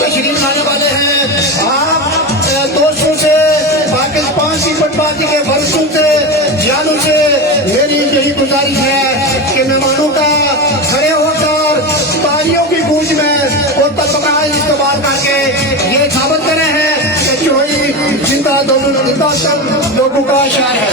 تشریف لانے والے ہیں. آپ دوستوں سے پاکستان کی پارٹی کے ورکروں سے جانوں سے میری یہی گزارش ہے کہ مہمانوں کا کھڑے ہو کر تالیوں کی گونج میں اور تسمہ استعمال کر کے یہ ثابت کرے ہیں کہ چوئی زندہ لوگوں کا شعر ہے.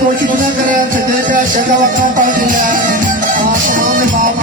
کوشش نہ کریں سدے کا جگہ وقت پہنچ جائے اور تمام بات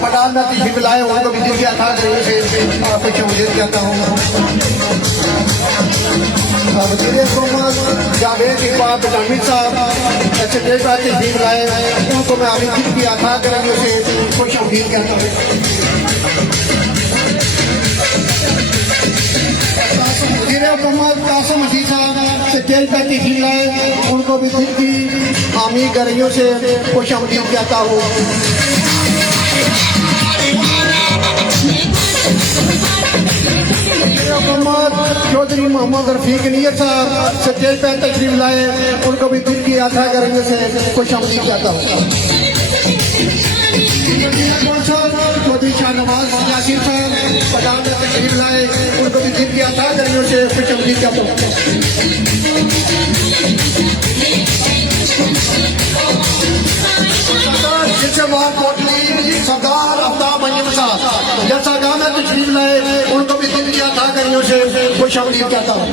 پٹان میں تشریف لائے ان کو بھی دل کیا تھا آپ کو مجھے کہتا ہوں وزیر حکومت جاوید اقبال بٹانوی صاحب ایسے دیش بات تشریف لائے ان کو میں ابھی دل کی آتھا کرنے سے خوش امدید کہتا ہوں. وزیر حکومت قاسم مسیح صاحب سے دیش بات تشریف لائے ان کو بھی دل کی عامی گرمیوں سے خوش امدید کہتا ہوں. چودھری محمد رفیق نیت صاحب سٹیج پہ تشریف لائے ان کو بھی دل کی آتھا کرنے سے خوش آمدید کہتا ہوں. چودھری شاہ نواز یاسین صاحب پٹان میں تشریف لائے ان کو بھی دل کی آتھا کرنے سے خوش آمدید کہتا ہوں. سردار آفتاب منیم صاحب جیسا گاہ میں تشریف لائے ان کو بھی دل کی عطا کریوں سے خوش آمدید کہتا ہوں.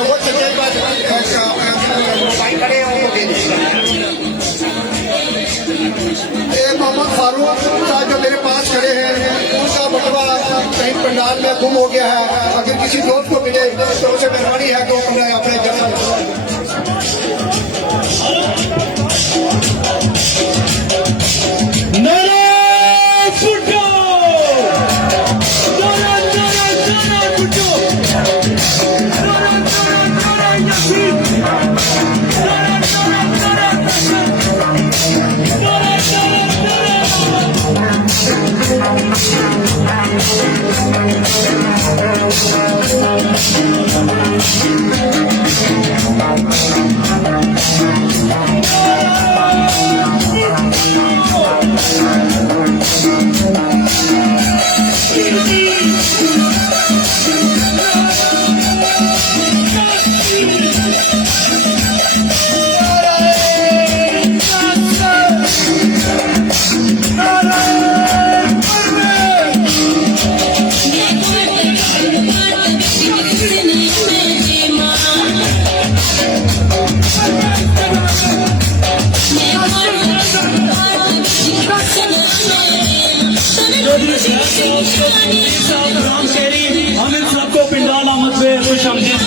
وہ چچے کے بعد بھائی کھڑے ہیں ان کو دے دیں. محمد فاروق صاحب جو میرے پاس کھڑے ہیں ان کا بٹوا کہیں پنڈال میں گم ہو گیا ہے. اگر کسی دوست کو ملے تو اسے مہربانی ہے کہ وہ اپنے جگہ ہمیں سب کو پنڈال آمد پہ خوش آمدید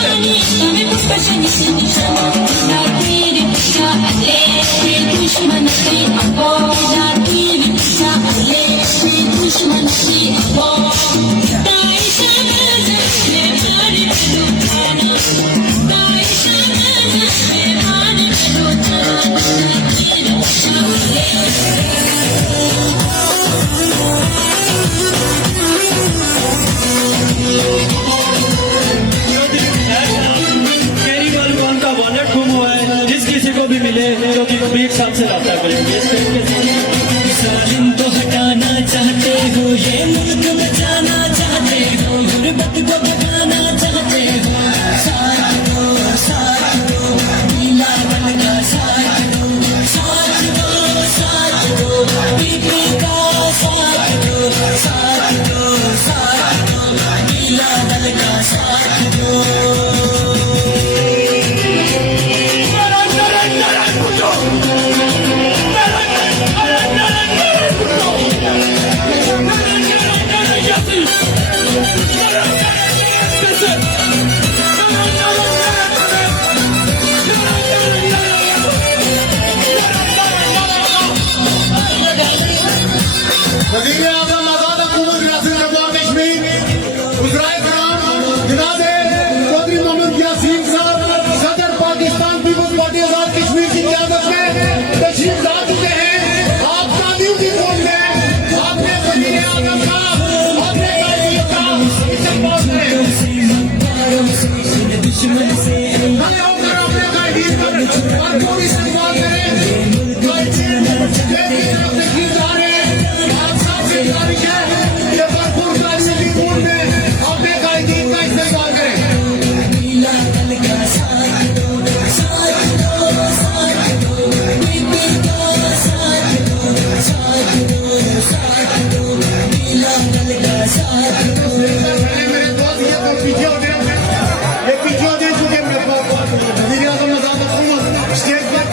ملے جو کہ کبیر صاحب سے رابطہ کریں گے. ظالم کو ہٹانا چاہتے ہو, یہ ملک بچانا چاہتے ہو, غربت کو بچانا چاہتے ہو, ساتھ دو نیلا بل کا ساتھ دو, ساتھ دو بی پی کا ساتھ دو, نیلا بل کا ساتھ دو. وزیر اعظم آزاد حکومت ریاست جموں و کشمیر وزرائے کرام جناب چودھری محمد یاسین صاحب صدر پاکستان پیپلز پارٹی آزاد کشمیر کی قیادت میں تشریف لا چکے ہیں. آپ تعلیم کی فوج میں آپ نے وزیر اعظم صاحب اپنے قائدین کا استقبال کریں. دشمن سے کھڑے ہو کر اپنے قائدین پر بھرپور استقبال کریں. گزارش ہے کہ بھرپور تعلیم کی فوج میں اپنے قائدین کا استقبال کریں. نیلا بل کا ساتھ دو, بی پی کا ساتھ دو, نیلا بل کا ساتھ دو. میرے دوست یہ تو پیچھے ہو گئے, یہ پیچھے ہو جائے چکے میرے پاس. وزیر اعظم آزاد حکومت اسٹیج پر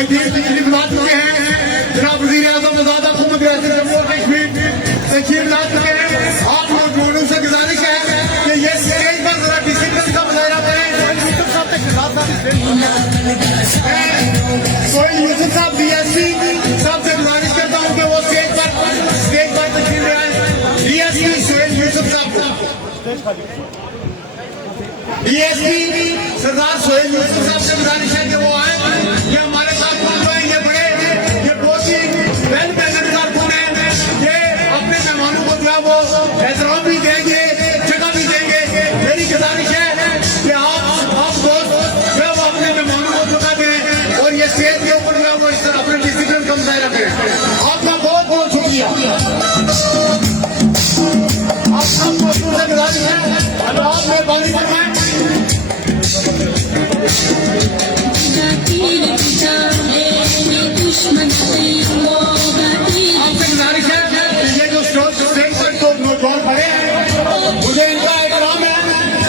قائدین تشریف لا چکے ہیں. جناب وزیر اعظم آزاد حکومت ریاست جموں و کشمیر تشریف لا چکے ہیں. آپ نوجوانوں سے گزارش ہے کہ یہ اسٹیج پر ذرا ڈسپلن کا مظاہرہ کریں. سہیل یوسف صاحب DSP صاحب سے گزارش کرتا ہوں کہ وہ اسٹیج پر تشریف لے آئیں. DSP سہیل یوسف صاحب DSP سردار سہیل یوسف صاحب سے گزارش ہے کہ وہ آئیں. یہ ہمارے کارکن جو ہیں یہ بہت ہی ویل مینرڈ کارکن ہیں. یہ اپنے مہمانوں کو جو ہے وہ احترام بھی دیں گے, جگہ بھی دیں گے. میری گزارش ہے کہ آپ دوست جو ہے وہ اپنے مہمانوں کو جگہ دیں اور یہ اسٹیج کے اوپر جو ہے وہ اس طرح اپنے ڈسپلن کا مظاہرہ کریں. آپ کا بہت بہت شکریہ. آپ سب کو سے گزارش ہے اگر آپ مہربانی فرمائیں. مجھے ان کا احترام ہے.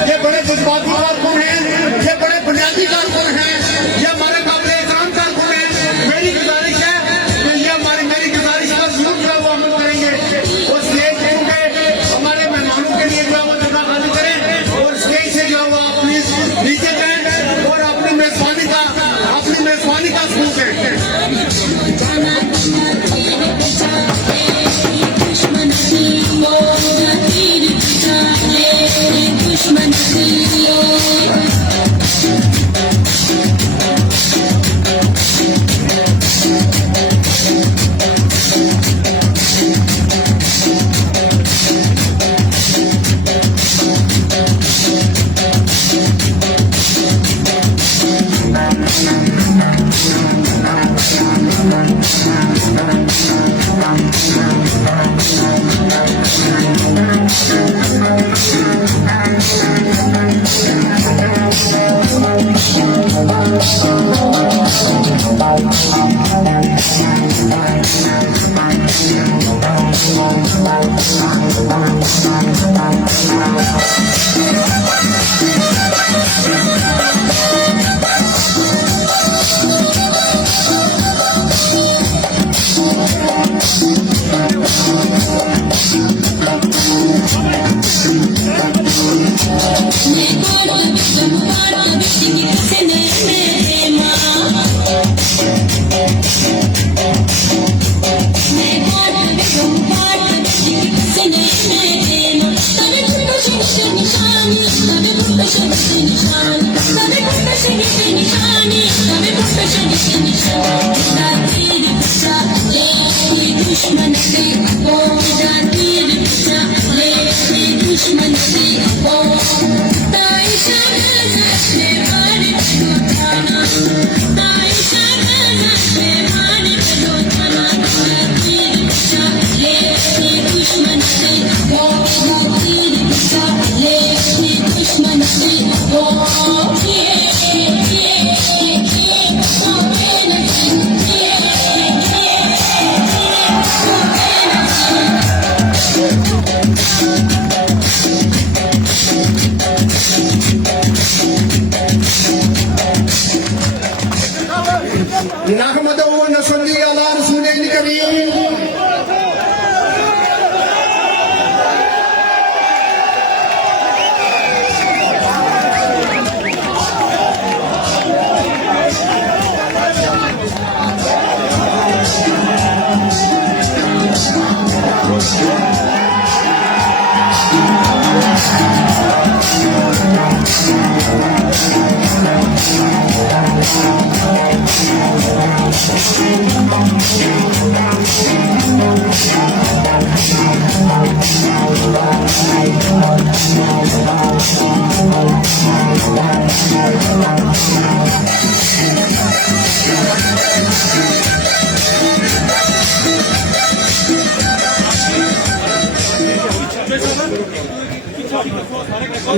یہ بڑے جذباتی کارکن ہیں, یہ بڑے بنیادی کارکن ہیں, یہ ہمارے قابل احترام کارکن ہیں. میری گزارش ہے کہ یہ میری گزارش کا ضرور جو ہے وہ عمل کریں گے. وہ اسٹیج کے ہمارے مہمانوں کے لیے جو ہے وہ جگہ خالی کریں اور اسٹیج سے جو ہے وہ اپنی نیچے جائیں اور اپنی میزبانی کا سلوک کریں. نحمده ونصلي على رسوله الكريم.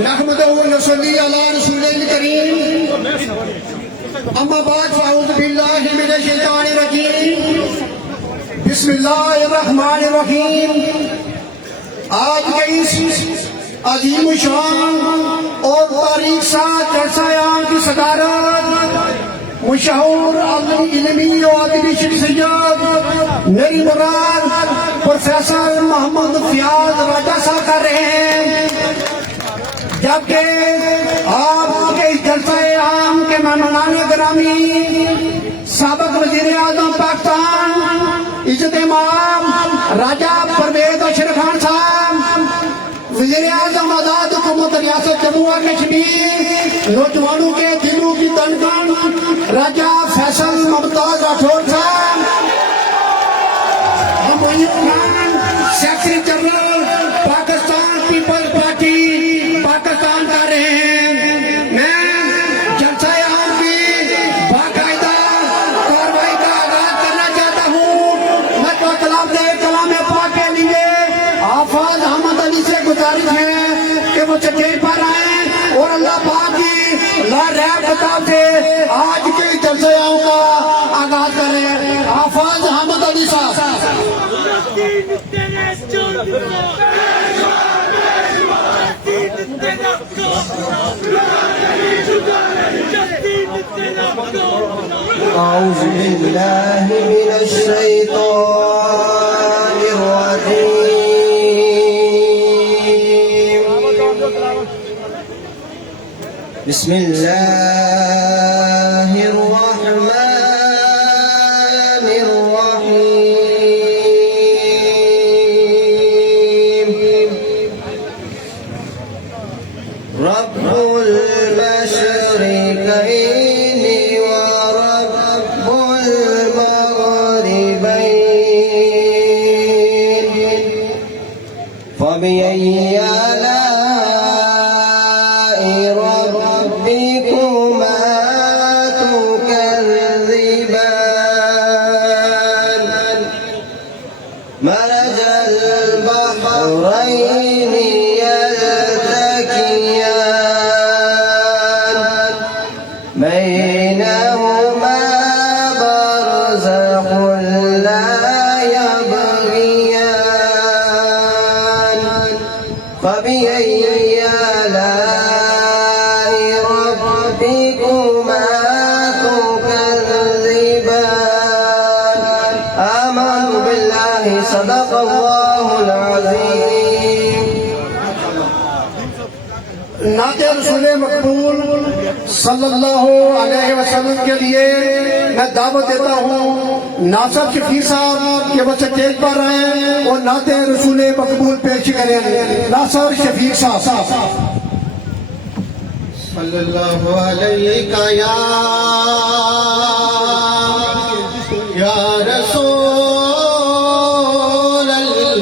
نحمده ونصلي على رسوله الكريم. اما بعد فاعوذ بالله من الشیطان الرجیم. بسم اللہ الرحمن الرحیم. آج کے اس عظیم الشان اور تاریخ ساتھ جلسہ عام کی صدارت مشہور علمی و ادبی شخصیت میری مراد پروفیسر محمد فیاض راجہ صاحب کر رہے ہیں، جبکہ آپ کے اس جلسہ عام کے مہمانان گرامی سابق وزیر اعظم پاکستان عزت امام راجہ پرویز اشرف خان صاحب، وزیر اعظم آزاد حکومت ریاست جموں و کشمیر، نوجوانوں کے دلوں کی دھڑکن راجہ فیصل ممتاز راٹھور صاحب، Moin Khan secretary general Pakistan Peoples party Pakistan کر رہے ہیں۔ میں جلسہ عام کی باقاعدہ کارروائی کا آغاز کرنا چاہتا ہوں۔ میں تو کلام پاک کے لیے حافظ احمد علی سے گزارش ہے کہ وہ سٹیج پر آئیں اور اللہ پاک کی لا ریب کتاب سے آج کے جلسہ عام کا آغاز کریں۔ حافظ احمد علی صاحب۔ أعوذ بالله من الشيطان الرجيم بسم الله الرحمن الرحيم رب المشرقين ورب المغربين فبأي آلاء ربكما تكذبان مرج البحرين يلتقيان بينهما برزخ لا يبغيان فبأي آلاء ربكما تكذبان آمنت بالله صدق الله العظيم نعت رسول مقبول صلی اللہ علیہ وسلم کے لیے میں دعوت دیتا ہوں ناصر شفیع صاحب کہ وہ سٹیج پر آئیں اور نعت رسول مقبول پیش کریں۔ ناصر شفیع صاحب۔ صلی اللہ علیہ یا رسول اللہ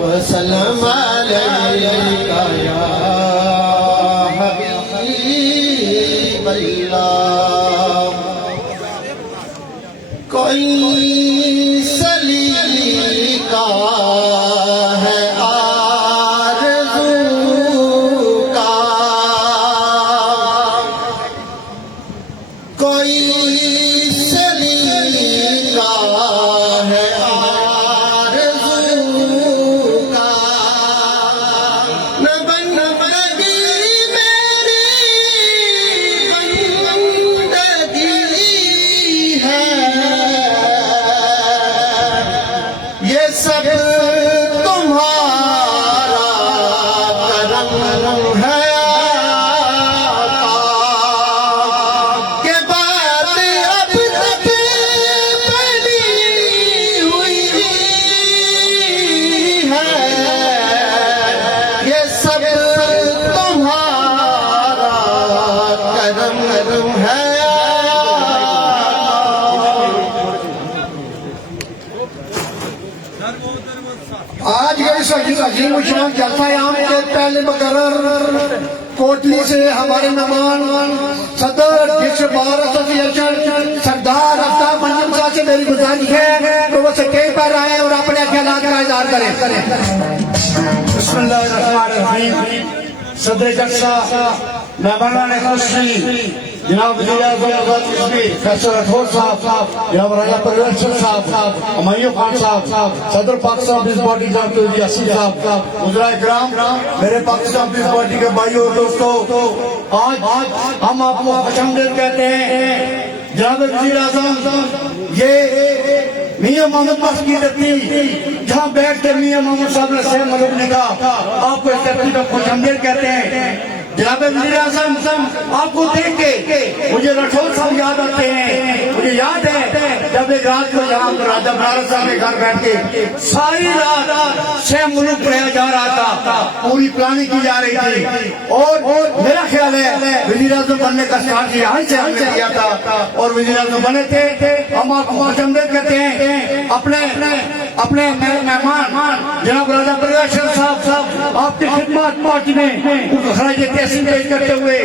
وسلم علیک یا حبیب اللہ کوئی سلیقہ ہے کوئی سلیقہ ہے آرزو کا نہ بندگی میری بندگی ہے یہ سب تمہارا کرم ہے آج کے اس عظیم الشان جلسہ عام کے پہلے مقرر کوٹلی سے ہمارے مہمان صدر ڈسٹرکٹ بار ایسوسی ایشن سردار آفتاب منجم صاحب سے میری گزارش ہے کہ وہ سٹیج پر آئیں اور اپنے خیالات کا اظہار کریں۔ بسم اللہ الرحمن الرحیم۔ صدر جلسہ مہمانان خوشی جناب وزیر اعظم آزاد کشمیر فیصل راٹھور صاحب، جناب راجہ پرویز صاحب، ہمایوں خان صاحب، صدر پاکستان پیپلز پارٹی جناب چودھری یاسین صاحب، وزراء کرام، میرے پاکستان پیپلز پارٹی کے بھائیوں اور دوستوں، آج ہم آپ کو خوش آمدید کہتے ہیں۔ جناب وزیر اعظم، یہ میاں محمد بخش کی دھرتی جہاں بیٹھ کے میاں محمد صاحب نے سہ ملک نے کہا، آپ کو اس دھرتی کا خوش آمدید کہتے ہیں۔ جناب وزیر اعظم، آپ کو دیکھ کے مجھے راٹھور صاحب یاد آتے ہیں۔ مجھے یاد ہے جب ایک رات کو یہاں راجہ بنارس صاحب کے گھر بیٹھ کے ساری رات سہ ملک پڑھایا جا رہا تھا، پوری پلاننگ کی جا رہی تھی، اور میرا خیال ہے وزیر اعظم بننے کا اسٹارٹ یہاں سے ہم نے کیا تھا، اور وزیر اعظم بنے تھے۔ ہم آپ کو خوش آمدید کہتے ہیں۔ اپنے مہمان جناب راجہ پرویز صاحب، آپ کی خدمات پارٹی میں خراج تحسین پیش کرتے ہوئے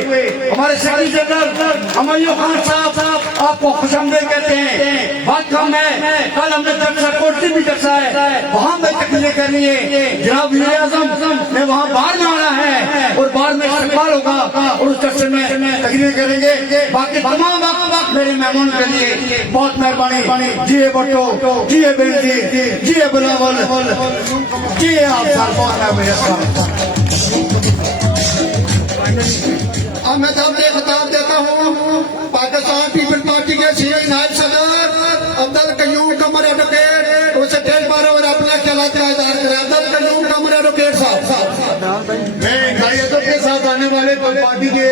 ہمارے سیکرٹری جنرل ہمایوں خان صاحب آپ کو خوش آمدید کہتے ہیں۔ بات کم ہے، کل ہم نے جلسہ کوٹلی بھی جلسہ ہے، وہاں میں تقریریں کرنی ہے۔ جناب وزیر اعظم نے وہاں باہر میں آنا ہے اور باہر میں استقبال ہوگا اور اس جلسے میں تقریریں کریں گے۔ باقی تمام وقت میرے مہمان کے لیے بہت مہربانی۔ جی اے بھٹو، جی اے بینظیر، جی اے بلاول، جی اے آپ صاحب۔ اب میں خطاب دیتا ہوں پاکستان پیپلز پارٹی کے سینئر نائب صدر عبدالقیوم قمر ایڈوکیٹ، اسے ٹیل بارہ اور اپنا خیالات کا اظہار کریں۔ عبدالقیوم قمر ایڈوکیٹ صاحب۔ میں قائدوں کے ساتھ آنے والے پارٹی کے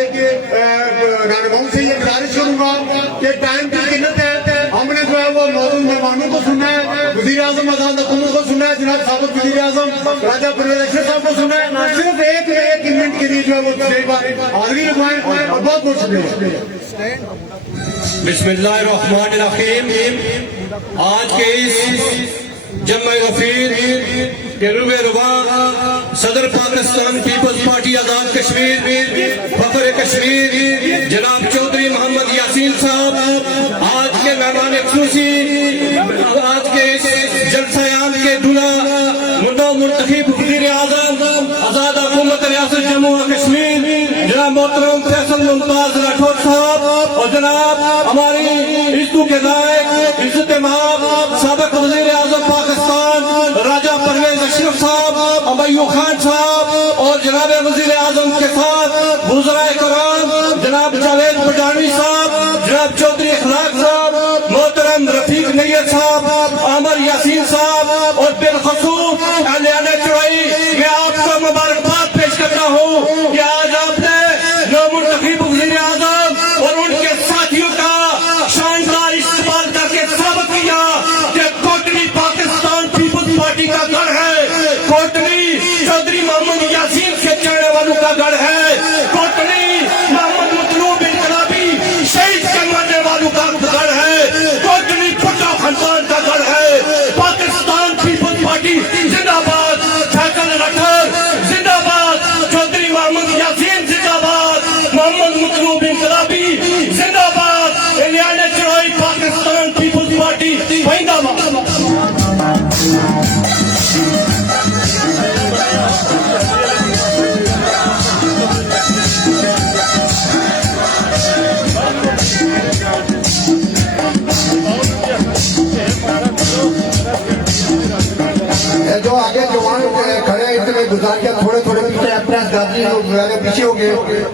رہنماؤں سے یہ گزارش کروں گا کہ ٹائم کی قلت ہے، ہم نے جو ہے وہ موجود مہمانوں کو سننا ہے، وزیر اعظم آزاد حکومت کو سننا ہے، جناب سابق وزیر اعظم راجہ پرویز صاحب کو سننا ہے۔ صرف ایک منٹ کے لیے جو ہے وہ حاضری لگوائیں اور بہت بہت شکریہ۔ بسم اللہ الرحمن الرحیم۔ آج کے اس جمع غفیر کے روبے روا صدر پاکستان پیپلز پارٹی آزاد کشمیر فخر کشمیر جناب چودھری محمد یاسین صاحب، آج کے مہمان خصوصی، آج کے اس جلسہ عام کے دلہا مدعو منتخب وزیر اعظم آزاد حکومت ریاست جموں و کشمیر جناب محترم فیصل ممتاز راٹھور صاحب، اور جناب ہماری عزتوں کے لائق عزت مآب سابق وزیر اعظم پاکستان راجہ پرویز اشرف صاحب، ہمایوں خان صاحب، اور جناب وزیر اعظم کے ساتھ وزراء کرام جناب جاوید بڈھانی صاحب، جناب چودھری اخلاق صاحب، محترم رفیق نیت صاحب، عامر یاسین صاحب، اور بالخصوص اہلیہ چرائی، میں آپ کو مبارکباد پیش کرتا ہوں کہ آج آپ نے نامنتخب وزیر اعظم اور ان کے ساتھیوں کا شاندار استقبال کر کے ثابت کیا کہ کوٹلی پاکستان پیپلز پارٹی کا گھر ہے، کوٹلی چودھری محمد یاسین سے چڑھنے والوں کا گھر ہے، کوٹلی محمد مطلوب انقلابی شہید کے مرنے والوں کا گھر ہے، کوٹلی بھٹو خاندان کا گھر ہے۔ پاکستان پیپلز پارٹی زندہ باد، فیصل راٹھور زندہ باد، چودھری محمد یاسین زندہ باد، محمد مطلوب انقلابی زندہ باد، الیانا چرائی پاکستان پیپلز پارٹی زندہ باد۔ جو آگے جوان کھڑے ہیں اتنے گزاریا تھوڑے پیچھے اپریس گاجی پیچھے ہو گئے۔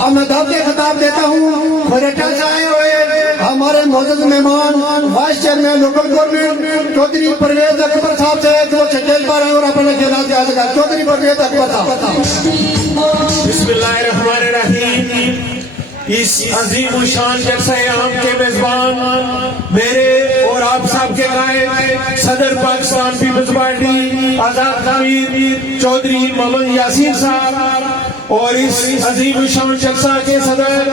اب میں دعوت خطاب دیتا ہوں پریٹل سے آئے ہوئے ہمارے معزز مہمان vice chairman local government Chaudhry Pervaiz Akbar صاحب سے جو سٹیج پر ہیں اور اپنے خیالات کا اظہار کریں۔ چودھری پرویز اکبر صاحب۔ بسم اللہ الرحمن الرحیم۔ اس عظیم و شان جلسہ عام کے میزبان میرے اور آپ سب کے قائد صدر پاکستان پیپلز پارٹی آزاد کشمیر چودھری محمد یاسین صاحب، اور اس عظیم و شان جلسہ کے صدر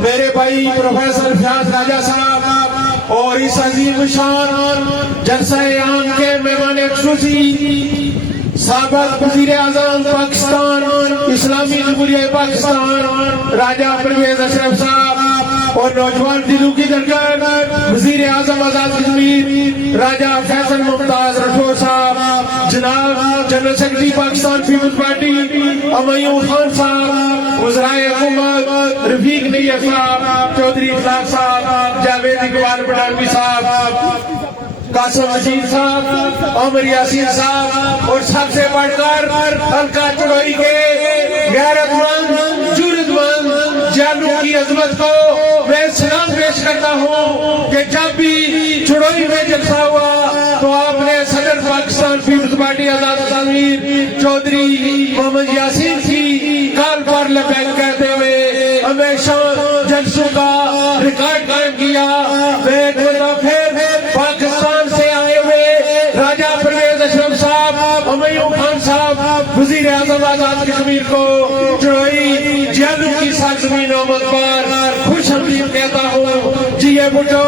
میرے بھائی پروفیسر فیاض راجہ صاحب، اور اس عظیم و شان جلسہ عام کے مہمان خصوصی سابق وزیر اعظم پاکستان اسلامی جمہوریہ پاکستان راجہ پرویز اشرف صاحب، اور نوجوان دلوں کی دھڑکن وزیر اعظم آزاد کشمیر راجہ فیصل ممتاز راٹھور صاحب، جناب general secretary Pakistan Peoples party Humayun Khan صاحب، وزرائے حکومت رفیق نیر صاحب، چودھری اخلاق صاحب، جاوید اقبال پٹھانوی صاحب، قاسم مجید صاحب، عمر یاسین صاحب، اور سب سے بڑھ کر حلقہ چڑوئی کے غیرت مند جرأت مند جانوں کی عظمت کو میں سلام پیش کرتا ہوں کہ جب بھی چڑوئی میں جلسہ ہوا تو آپ نے صدر پاکستان پیپلز پارٹی آزاد کشمیر چودھری محمد یاسین کی کال پر لبیک کہتے ہوئے ہمیشہ جلسوں کا ریکارڈ قائم کیا۔ میں ایک مرتبہ پھر پاکستان سے آئے ہوئے راجہ پرویز اشرف صاحب، امایوں خان صاحب، وزیر اعظم آزاد کشمیر کو چڑوئی جیلوں کی سرزمین آمد پر خوش آمدید کہتا ہوں۔ جیے بھٹو،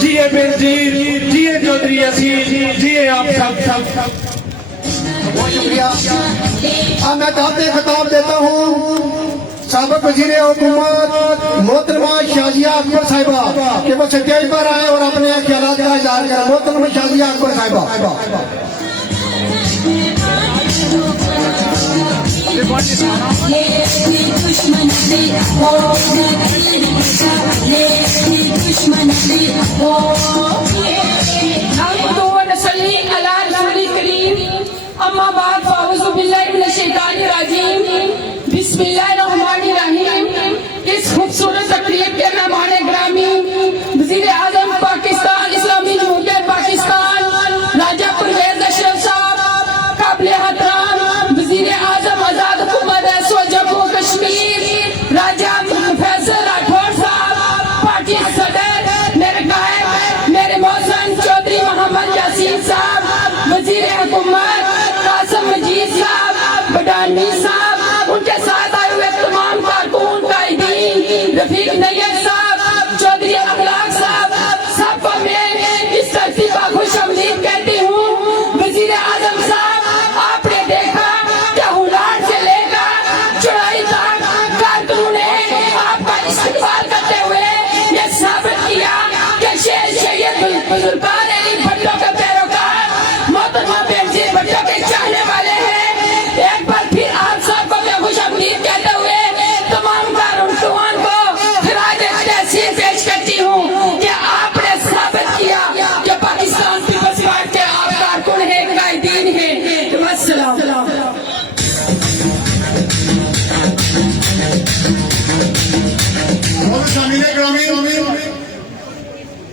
جیے بینظیر، جیے چودھری یاسین، جیے آپ سب۔ بہت شکریہ۔ اب میں تحت خطاب دیتا ہوں سابق وزیر حکومت محترمہ شازیہ اکبر صاحبہ کہ وہ سٹیج پر آئے اور اپنے خیالات کا اظہار کریں۔ محترمہ شازیہ اکبر صاحبہ۔ اما بعد فاعوذ باللہ من الشیطان الرجیم، بسم اللہ الرحمن الرحیم۔ اس خوبصورت تقریب کے مہمان گرامی وزیر اعظم پاکستان اسلامی جمہوریت پاکستان راجہ پرویز اشرف صاحب، قابل احترام وزیر اعظم آزاد حکومت جموں کشمیر راجہ فیصل راٹھور صاحب، پارٹی صدر میرے قائد میرے محسن چودھری محمد یاسین صاحب، وزیر حکومت قاسم مجید صاحب، پٹھانوی صاحب، ان کے ساتھ آئے ہوئے تمام کارکن قائدین، رفیق نیر صاحب، چودھری اخلاق صاحب، سب کو میں اس دھرتی پر خوش آمدید کہتی ہوں۔ وزیر اعظم صاحب، آپ نے دیکھا کہ ہنار سے لے کر چڑھائی تک کارکنوں نے آپ کا استقبال کرتے ہوئے یہ ثابت کیا کہ شیر شہید بزرگان علی بھٹو کے پیروکار محترمہ بینظیر بھٹو کے چاہنے والے ہیں۔ ایک بار پھر آپ سب کو میں خوش آمدید کہتے ہوئے تمام کارکنان کو خراج تحسین پیش کرتی ہوں کہ آپ نے ثابت کیا کہ پاکستان پیپلز پارٹی کے آپ کارکن ہیں، قائدین ہیں۔ السلام۔ سامعین گرامی،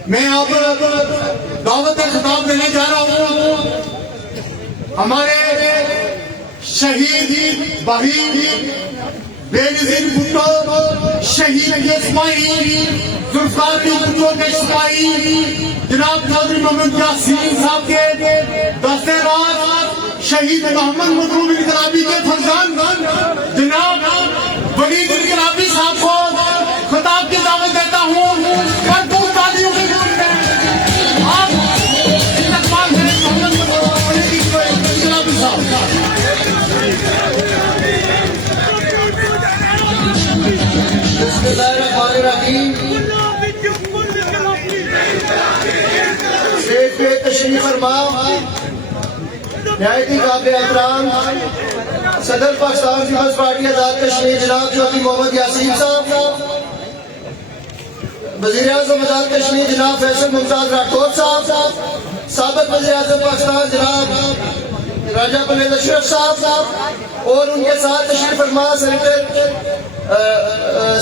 میں اب دعوت کا خطاب دینے جا رہا ہوں ہمارے شہید بھائی بے نظیر بھٹو، شہید کے سپاہی، ذوالفقار کے بھٹو کے سپاہی جناب چودھری محمد یاسین صاحب کے دستے راز، شہید محمد مطلوب انقلابی کے فرزند جناب ولید انقلابی صاحب کو خطاب کی دعوت دیتا ہوں۔ بھرپور تالیوں کے ساتھ آپ استقبال کریں محمد مطلوب انقلابی صاحب کا۔ بسم اللہ الرحمن الرحیم۔ اسٹیج پہ تشریف فرما نہایت ہی قابل احترام صدر پاکستان پیپلز پارٹی آزاد کشمیر جناب چودھری محمد یاسین صاحب، وزیر اعظم آزاد کشمیر جناب فیصل ممتاز راٹھور صاحب، سابق وزیر اعظم پاکستان جناب راجہ پرویز اشرف صاحب، اور ان کے ساتھ تشریف فرما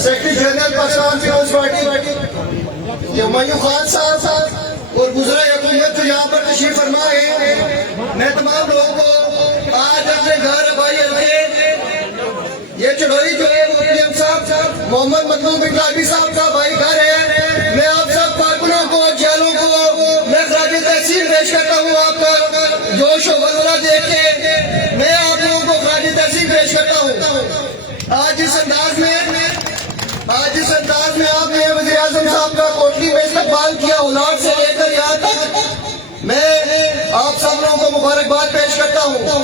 secretary general Pakistan Peoples party Humayun Khan صاحب اور وزرائے حکومت جو یہاں پر تشریف فرما ہے۔ میں تمام لوگوں کو آج اپنے گھر بھائی ہلکے یہ چڑوئی جو ہے وہ پی ایم صاحب محمد مطلوب انقلابی صاحب کا بھائی گھر ہے، میں آپ سب کارکنوں کو جیلوں کو میں خراج تحسین پیش کرتا ہوں۔ آپ کا جوش و ولولہ دیکھ کے میں آپ لوگوں کو خراج تحسین پیش کرتا ہوں۔ آج اس انداز میں آپ نے وزیر اعظم صاحب کا کوٹلی میں استقبال کیا، ہنار سے لے کر یہاں تک میں آپ سب لوگوں کو مبارکباد پیش کرتا ہوں۔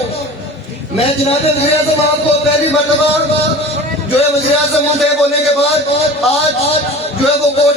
میں جناب وزیر اعظم آپ کو پہلی مرتبہ جو ہے وزیر اعظم مہودے ہونے کے بعد آج جو ہے وہ کوٹ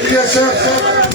PSF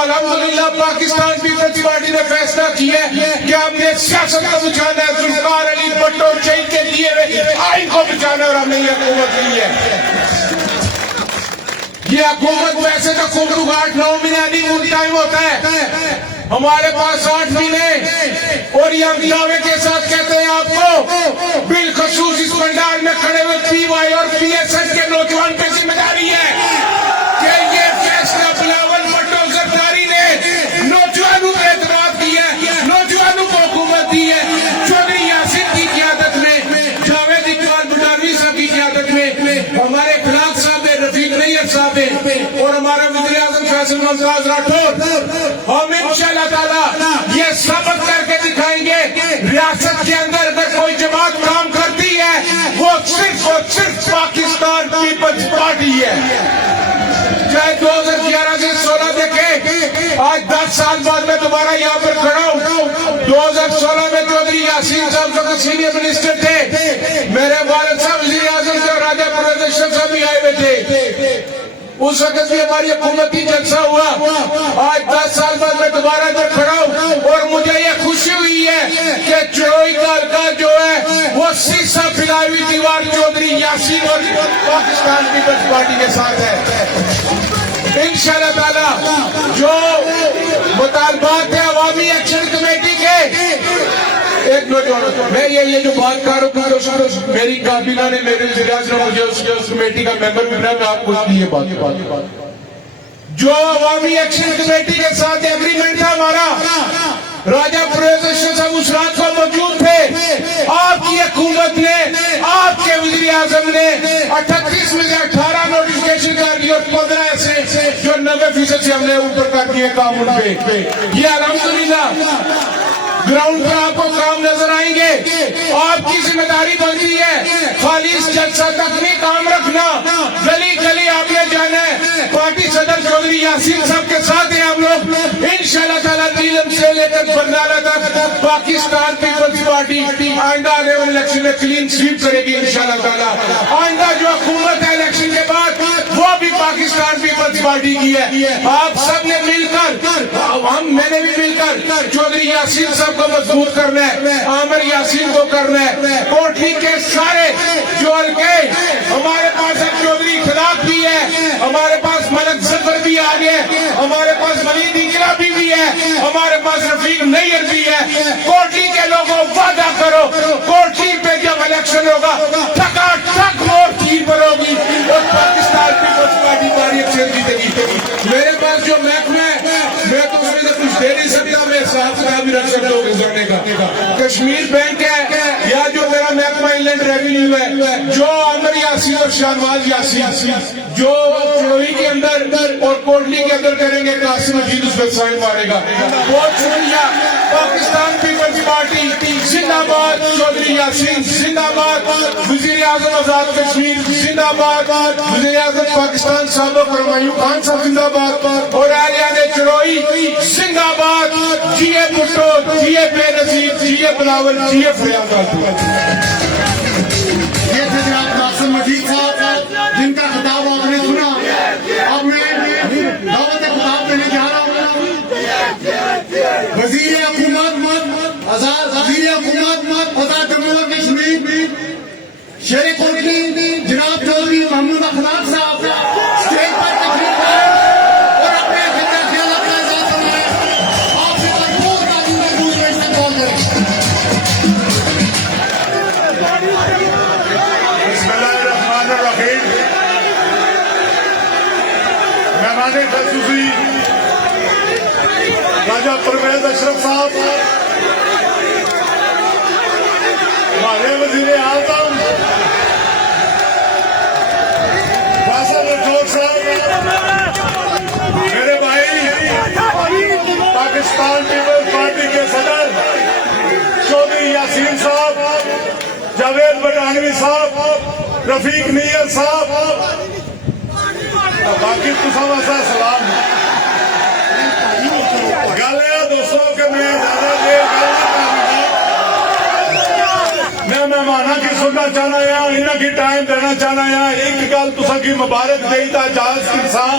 الحمدللہ پاکستان پیپلز پارٹی نے فیصلہ کیا ہے کہ ہم نے سیاست کو بچانا ہے، ذوالفقار علی بھٹو شہید کے دیے ہوئے آئین کو بچانا ہے، اور ہم نے یہ حکومت لی ہے۔ یہ حکومت ویسے تو کمرو گھاٹ 9 مہینے نہیں ٹائم ہوتا ہے، ہمارے پاس 8 مہینے، اور یہ ہم دعوے کے ساتھ کہتے ہیں آپ کو، بالخصوص اس پنڈال میں کھڑے ہوئے پی وائی اور پی ایس ایس کے نوجوان پہ ذمہ داری ہے کہ یہ فیصلہ بلاول بھٹو زرداری نے نوجوانوں کو اعتماد دی ہے، نوجوانوں کو حکومت دی ہے، چودھری یاسین کی قیادت میں، جاوید اقبال بٹالوی صاحب کی قیادت میں، ہمارے اخلاق صاحب ہیں، رفیق نیر صاحب ہیں، اور ہمارا وزیر اعظم فیصل ممتاز راٹھور، ہم انشاءاللہ تعالی یہ ثابت کر کے دکھائیں گے ریاست کے اندر اگر کوئی جماعت کام کرتی ہے وہ صرف اور صرف پاکستان پیپلز پارٹی ہے۔ چاہے 2011 سے 16 دیکھیں، آج 10 سال بعد میں دوبارہ یہاں پر کھڑا ہوں۔ 2016 میں چودھری یاسین صاحب جو سینئر منسٹر تھے، میرے والد صاحب وزیر اعظم تھے اور راجہ پردیشن صاحب بھی آئے ہوئے تھے، اس وقت بھی ہماری حکومتی جلسہ ہوا۔ آج 10 سال بعد میں دوبارہ ادھر کھڑا ہوں اور مجھے یہ خوشی ہوئی ہے کہ چروئی کا حلقہ جو ہے وہ سیسا پھیلائی ہوئی دیوار چودھری یاسین اور پاکستان پیپلز پارٹی کے ساتھ ہے۔ انشاءاللہ تعالی جو مطالبات ہیں عوامی ایکشن کمیٹی کے، ایک نوجوان میں یہ جو بات کر رہا ہوں، میری کابینہ نے میرے وزیر اعظم نے مجھے اس کمیٹی کا ممبر بنایا، میں آپ کو یہ بات جو عوامی ایکشن کمیٹی کے ساتھ ایگریمنٹ تھا ہمارا، راجہ پرویز صاحب اس رات کو موجود تھے، آپ کی حکومت نے، آپ کے وزیر اعظم نے 38 میں سے 18 نوٹیفکیشن کر دی اور 15 ایسے جو 90% سے ہم نے اوپر کر دیے کام ان پہ۔ یہ الحمدللہ گراؤنڈ پر آپ کو کام نظر آئیں گے، آپ کی ذمہ داری بنتی ہے خالص جلسہ تک نہیں کام رکھنا، گلی گلی آپ نے جانا ہے۔ پارٹی صدر چودھری یاسین صاحب کے ساتھ ہیں ہم لوگ، انشاءاللہ تعالیٰ نیلم سے لے کر برنالہ تک پاکستان پیپلز پارٹی آئندہ آنے والے الیکشن میں کلین سویپ کرے گی انشاءاللہ تعالیٰ۔ آئندہ جو حکومت ہے الیکشن کے بعد وہ بھی پاکستان پیپلز پارٹی کی ہے۔ آپ سب نے مل کر، میں نے بھی مل کر چودھری یاسین صاحب کو مضبوط کرنا ہے، عامر یاسین کو کرنا ہے، کوٹھی کے سارے جو حلقے ہمارے پاس چودھری اخلاق بھی ہے، ہمارے پاس ملک ظفر بھی آ گئے، ہمارے پاس ولید انقلابی بھی ہے، ہمارے پاس رفیق نیر بھی ہے۔ کوٹھی کے لوگوں وعدہ کرو، کوٹھی پہ جب الیکشن ہوگا ٹھکا ٹھک ووٹ تیر پر ہوگی اور پاکستان پیپلز پارٹی باری اکثر جیتے گی۔ میرے پاس جو محکمہ ہے میں تو اس میں سے کچھ دے نہیں سکتا، میں حساب کتاب بھی رکھ سکتا ہوں گزرنے کا۔ کشمیر بینک ہے یا جو میرا محکمہ انلینڈ ریونیو ہے، جو عامر یاسین اور شہنواز یاسین جو چروئی کے اندر اور کوٹلی کے اندر کریں گے، قاسم مجید اس پر سائن مارے گا۔ بہت شکریہ۔ پاکستان پیپلز پارٹی زندہ باد، چودھری یاسین زندہ باد، وزیر اعظم آزاد کشمیر زندہ باد، وزیر اعظم پاکستان سابق ہمایوں خان صاحب زندہ باد، اور اہلیان چروئی زندہ باد۔ جی اے بھٹو، جی اے بے نظیر، جی اے بلاول، جی اے فریاد آباد۔ یہ تھے جناب قاسم مجید صاحب جن کا خطاب آپ نے سنا۔ اب میں دعوت خطاب دینے جا رہا ہوں وزیر حکومت آزاد جموں و کشمیر شیر کوٹلی جناب چودھری محمود اخلاق صاحب اسٹیج پر تشریف لائے اور اپنے خیالات کا اظہار فرمائیں۔ آپ سے بھرپور تعلیم محفوظ میں استقبال کریں۔ بسم اللہ الرحمن الرحیم۔ مہمان خصوصی راجہ پرویز اشرف صاحب، ہمارے وزیر اعظم فیصل راٹھور صاحب، میرے بھائی پاکستان پیپلز پارٹی کے صدر چودھری یاسین صاحب، جاوید بٹالوی صاحب، رفیق نیر صاحب، باقی تصاویر سے سلام۔ گل یہ دوستوں کہ میں زیادہ دیر میں مہمانوں کی سننا چاہنا ہے، انہوں کی ٹائم دینا چاہنا ہے۔ ایک گل تساں کی مبارک دئی تا اجاز انسان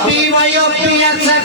PYO PSF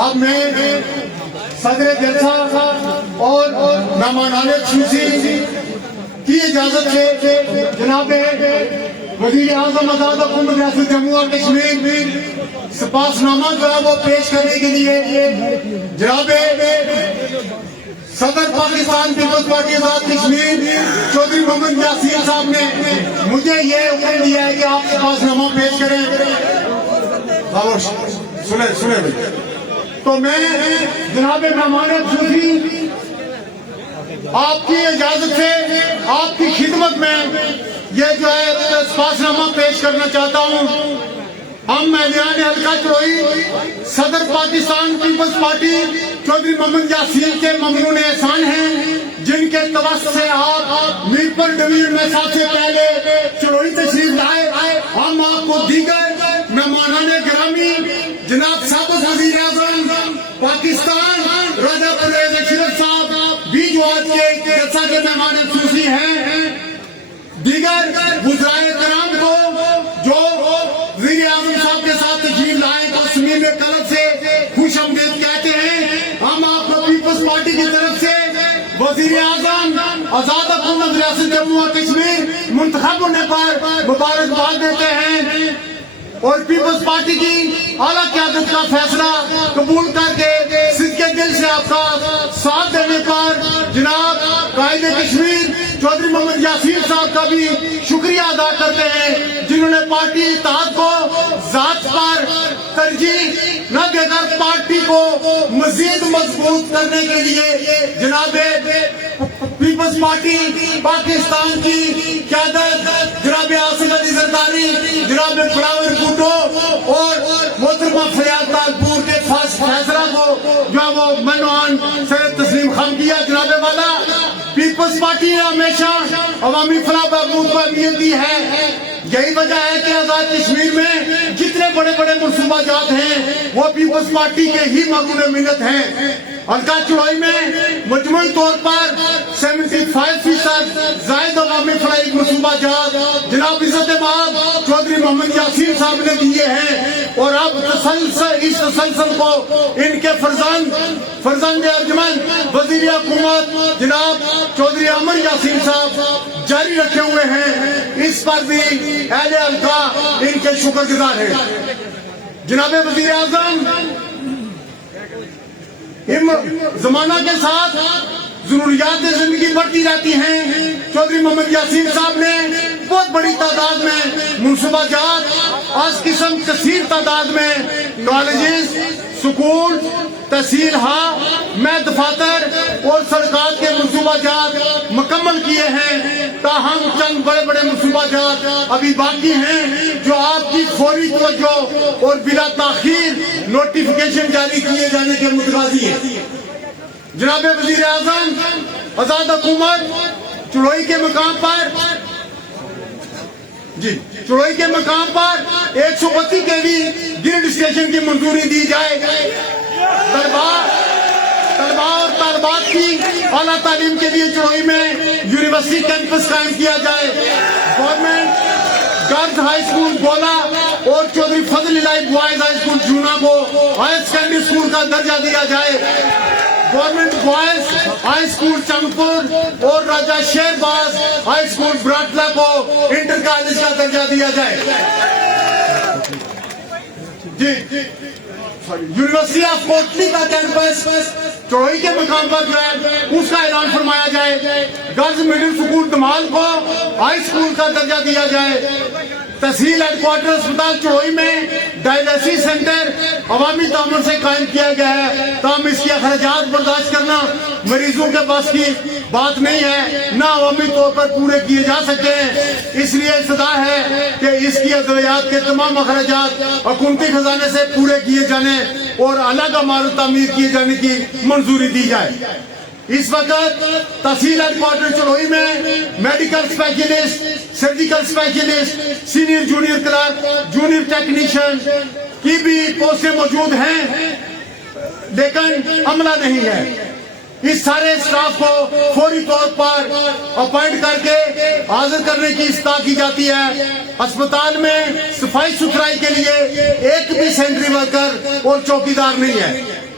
اب میں صدر جلسہ اور مہمانان خصوصی کی اجازت سے جناب وزیر اعظم آزاد حکومت ریاست جموں اور کشمیر سپاس نامہ جو ہے وہ پیش کرنے کے لیے جناب صدر پاکستان پیپلز پارٹی آزاد کشمیر چودھری محمد یاسین صاحب نے مجھے یہ حکم دیا ہے کہ آپ سپاس نامہ پیش کریں. خاموش سنیں بھائی. تو میں جناب مہمان خصوصی آپ کی اجازت سے آپ کی خدمت میں یہ جو ہے سپاس نامہ پیش کرنا چاہتا ہوں. ہم میدان حلقہ چوئی صدر پاکستان پیپلز پارٹی چودھری محمد یاسین کے ممنون احسان ہیں جن کے توسط سے آپ میرپور ڈویژن میں سب سے پہلے چڑوئی تشریف لائے. ہم آپ کو دیگر مہمانان گرامی جناب سابق وزیر اعظم پاکستان راجہ پرویز اشرف صاحب بھی جو آج کے جلسہ کے مہمان خصوصی ہیں, دیگر وزرائے کرام کو جو وزیر اعظم صاحب کے ساتھ تشریف لائے تصمیم قلب سے خوش آمدید کہتے ہیں. ہم آپ کو پیپلز پارٹی کی طرف سے وزیر اعظم آزاد حکومت ریاست جموں اور کشمیر منتخب ہونے پر مبارکباد دیتے ہیں اور پیپلز پارٹی کی اعلیٰ قیادت کا فیصلہ قبول کر کے صدقے دل سے آپ کا ساتھ دینے پر جناب قائد کشمیر چودھری محمد یاسین صاحب کا بھی شکریہ ادا کرتے ہیں جنہوں نے پارٹی اتحاد کو ذات پر ترجیح نہ دے کر پارٹی کو مزید مضبوط کرنے کے لیے جناب پیپلز پارٹی پاکستان کی قیادت جناب آصف علی زرداری, جناب فلاور بھٹو اور محترمہ فریاد تالپور کے فیصلہ کو جو وہ منوان سے تسلیم خم کیا. جناب والا پیپلز پارٹی نے ہمیشہ عوامی فلاح بہبود کو اہمیت دی ہے. یہی وجہ ہے کہ آزاد کشمیر میں جتنے بڑے بڑے منصوبہ جات ہیں وہ پیپلز پارٹی کے ہی مقبول منت ہیں. حلقہ چڑوئی میں مجموعی طور پر 75% زائد عوامی فلاحی منصوبہ جات جناب عزت مآب چودھری محمد یاسین صاحب نے دیے ہیں اور اب اس تسلسل کو ان کے فرزند ارجمن وزیر حکومت جناب چودھری عمر یاسین صاحب جاری رکھے ہوئے ہیں. اس پر بھی اہل حلقہ ان کے شکر گزار ہیں. جناب وزیر اعظم زمانہ کے ساتھ ضروریات زندگی بڑھتی رہتی ہیں. چودھری محمد یاسین صاحب نے بہت بڑی تعداد میں منصوبہ جات از قسم کثیر تعداد میں کالجز, سکول, تحصیل میں دفاتر اور سڑکات کے منصوبہ جات مکمل کیے ہیں. تاہم چند بڑے بڑے منصوبہ جات ابھی باقی ہیں جو آپ کی فوری توجہ اور بلا تاخیر نوٹیفیکیشن جاری کیے جانے کے متقاضی ہیں. جناب وزیر اعظم آزاد حکومت چڑوئی کے مقام پر 132 kV گرڈ اسٹیشن کی منظوری دی جائے. طلباء اور طالبات کی اعلیٰ تعلیم کے لیے چڑوئی میں یونیورسٹی کیمپس قائم کیا جائے. گورنمنٹ گرلز ہائی اسکول گولا اور چودھری فضل الہی بوائز ہائی اسکول جونا کو ہائر سیکنڈری اسکول کا درجہ دیا جائے. گورنمنٹ بوائز ہائی اسکول چنگپور اور راجہ شیر باز ہائی اسکول براٹلا کو انٹر کالج کا درجہ دیا جائے. یونیورسٹی آف کوٹلی کا کیمپس چڑوئی کے مقام پر جو ہے اس کا اعلان فرمایا جائے. گرلز مڈل اسکول دمال کو ہائی اسکول کا درجہ دیا جائے. تحصیل ہیڈ کوارٹر اسپتال چڑوئی میں ڈائلیسس سینٹر عوامی تعاون سے قائم کیا گیا ہے. تاہم اس کے اخراجات برداشت کرنا مریضوں کے پاس کی بات نہیں ہے, نہ عوامی طور پر پورے کیے جا سکتے ہیں. اس لیے استدعا ہے کہ اس کی ادویات کے تمام اخراجات حکومتی خزانے سے پورے کیے جانے اور الگ عمارت تعمیر کیے جانے کی منظوری دی جائے. اس وقت تحصیل ہیڈ کوارٹر چڑوئی میں medical specialist, surgical specialist, senior junior clerk, junior technician کی بھی پوسٹیں موجود ہیں لیکن عملہ نہیں ہے. اس سارے اسٹاف کو فوری طور پر اپائنٹ کر کے حاضر کرنے کی استدعا کی جاتی ہے. اسپتال میں صفائی ستھرائی کے لیے ایک بھی سینٹری ورکر اور چوکیدار نہیں ہے.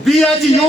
BHU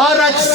RHC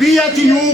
BHU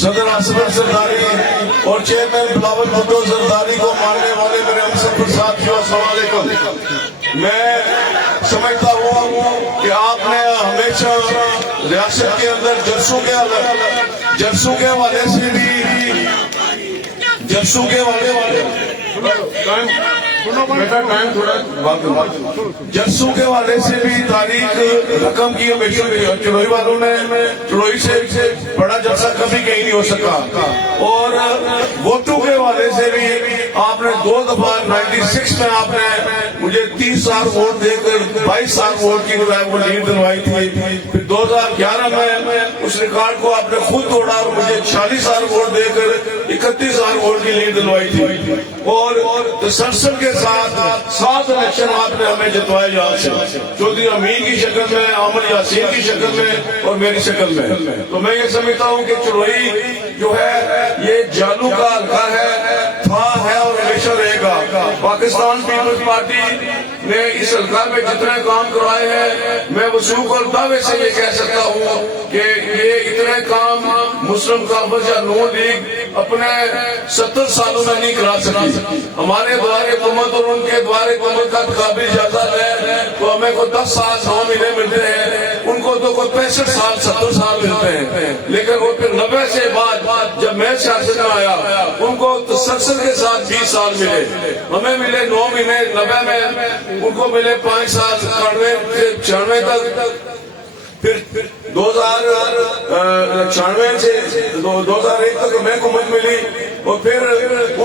صدر آصف زرداری اور چیئرمین بلاول بھٹو زرداری کو ماننے والے میرے ہم سب ساتھیوں السلام علیکم. میں سمجھتا ہوں کہ آپ نے ہمیشہ ریاست کے اندر جلسوں کے حوالے سے بھی جلسوں کے حوالے سے بھی تاریخ رقم کی ہمیشہ چڑوئی والوں نے چڑوئی سے بڑا جلسہ کبھی کہیں نہیں ہو سکا. اور ووٹوں کے حوالے سے بھی آپ نے 2 دفعہ 96 میں آپ نے مجھے 30 سال ووٹ دے کر 22 سال ووٹ کی وہ لیڈ دلوائی تھی. پھر 2011 میں اس ریکارڈ کو آپ نے خود توڑا اور مجھے 46 سال ووٹ دے کر 31 سال ووٹ کی لیڈ دلوائی تھی. اور تسلسل کے ساتھ 7 الیکشن آپ نے ہمیں جتوائے یہاں سے, چودھری امین کی شکل میں, عامر یاسین کی شکل میں اور میری شکل میں. تو میں یہ سمجھتا ہوں کہ چڑوئی جو ہے یہ جالو کا حلقہ ہے اور ہمیشہ رہے گا. پاکستان پیپلز پارٹی نے اس حلقہ میں جتنے کام کروائے ہیں میں وثوق اور دعوے سے یہ کہہ سکتا ہوں کہ یہ اتنے کام مسلم کانفرنس یا نون لیگ اپنے 70 سالوں میں نہیں کرا سکی. ہمارے دوارے حکومت اور ان کے دوارے حکومت کا قابل جاتا ہے تو ہمیں کو 10 سال 9 مہینے ملتے ہیں, ان کو تو کوئی 65 سال 70 سال ملتے ہیں. لیکن وہ پھر 90 سے بعد جب میں سیاست میں آیا ان کو تسلسل کے ساتھ 20 سال ملے. ہمیں ملے 9 مہینے 90 میں, ان کو ملے 5 سال 91 سے 96 تک. پھر 2096 سے 2001 تک میں حکومت ملی اور پھر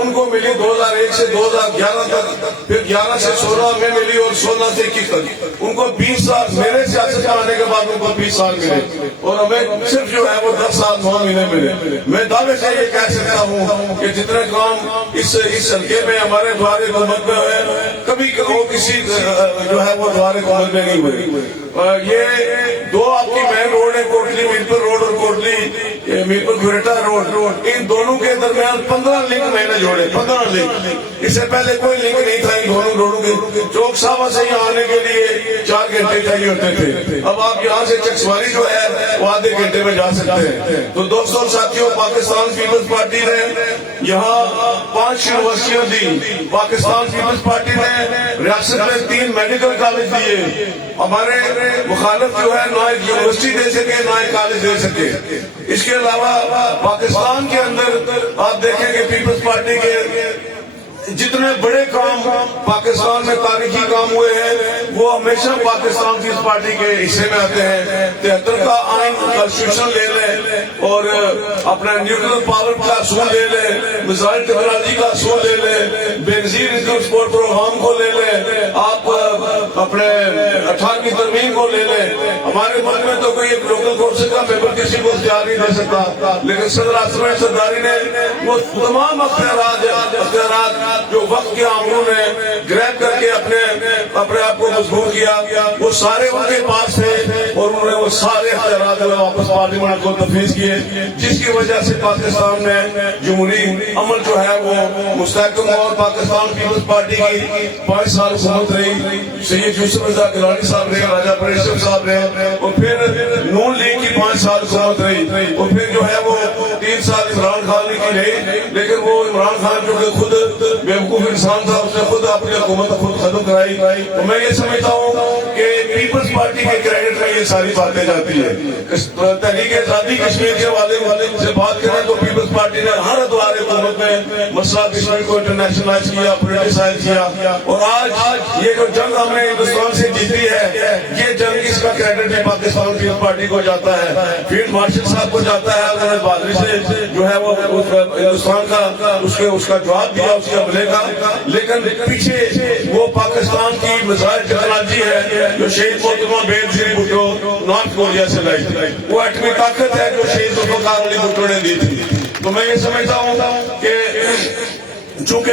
ان کو ملی 2001 سے 2011 تک. پھر 11 سے 16 میں ملی اور 16 سے 21 تک. ان کو 20 سال میرے سیاست میں آنے کے بعد ان کو 20 سال ملے اور ہمیں صرف جو ہے وہ 10 سال 9 مہینے ملے. میں دعوے سے یہ کہہ سکتا ہوں کہ جتنے کام اس حلقے میں ہمارے دوارے حکومت میں ہوئے کبھی وہ کسی جو ہے وہ دوارے حکومت میں نہیں ہوئے. یہ 2 آپ کی مین روڈ ہے, کوٹلی میرپور روڈ اور کوٹلی میرپور گھریٹا روڈ. ان دونوں کے درمیان 15 لنک میں نے جوڑے, 15 لنک. اس سے پہلے کوئی لنک نہیں تھا ان دونوں روڈوں کے. چوک صاحبہ سے یہاں آنے کے لیے 4 گھنٹے چاہیے ہوتے تھے. اب آپ یہاں سے چکسواری جو ہے وہ آدھے گھنٹے میں جا سکتے ہیں. تو دوستوں اور ساتھیوں, پاکستان پیپلز پارٹی نے یہاں 5 یونیورسٹیاں دی. پاکستان پیپلز پارٹی نے ریاست میں 3 میڈیکل کالج دیے. ہمارے مخالف جو ہے نہ ایک یونیورسٹی دے سکے نہ ایک کالج دے سکے. اس کے علاوہ پاکستان کے اندر آپ دیکھیں کہ پیپلز پارٹی کے جتنے بڑے کام پاکستان میں تاریخی کام ہوئے ہیں وہ ہمیشہ پاکستان پیپلز پارٹی کے حصے میں آتے ہیں. 73 کا آئین کانسٹیٹیوشن لے لیں اور اپنا نیوکلیر پاور کا اصول لے لیں, میزائل ٹیکنالوجی کا اصول لے لیں, بے نظیر ایکسپورٹ پروگرام کو لے لیں, آپ اپنے 18ویں ترمیم کو لے لیں. ہمارے ملک میں تو کوئی ایک لوکل کونسل کا ممبر کسی کو اختیار نہیں دے سکتا, لیکن صدر آصف زرداری نے وہ تمام اختیارات جو وقت کے عاملوں نے گریب کر کے اپنے آپ کو مضبوط کیا وہ سارے ان کے پاس تھے اور انہوں نے وہ سارے اختیارات واپس پارلیمنٹ کو تفویض کیے, جس کی وجہ سے پاکستان میں جمہوری عمل جو ہے وہ مستحکم ہوا. پاکستان پیپلز پارٹی کی 5 سال حکومت رہی, سید یوسف رضا گیلانی صاحب رہے, راجہ پریشر صاحب رہے, اور پھر نون لیگ کی 5 سال حکومت رہی, اور پھر جو ہے وہ 3 سال عمران خان کی رہی. لیکن وہ عمران خان جو کہ خود بیوقوف انسان تھا, اس نے خود اپنی حکومت خود ختم کرائی. تو میں یہ سمجھتا ہوں کہ پیپلز پارٹی کے کریڈٹ میں یہ ساری باتیں جاتی ہے. تحریک آزادی کشمیر کے والے سے بات کریں تو پیپلز پارٹی نے ہر ادوار حکومت میں مسئلہ کشمیر کو انٹرنیشنلائز کیا, پولیٹیسائز کیا. اور آج یہ جو جنگ ہم نے ہندوستان سے جیتی ہے یہ جنگ اس کا کریڈٹ بھی پاکستان پیپلز پارٹی کو جاتا ہے, فیلڈ مارشل صاحب کو جاتا ہے. حضرت بہادری سے جو ہے وہ ہندوستان کا اس کا جواب دیا اس کے حملے کا. لیکن پیچھے وہ پاکستان کی میزائل ٹیکنالوجی ہے جو شہید محترمہ بے نظیر بھٹو نارتھ کوریا سے لائی تھی. وہ ایٹمی طاقت ہے جو شہید ذوالفقار علی بھٹو نے دی تھی. تو میں یہ سمجھتا ہوں کہ چونکہ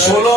16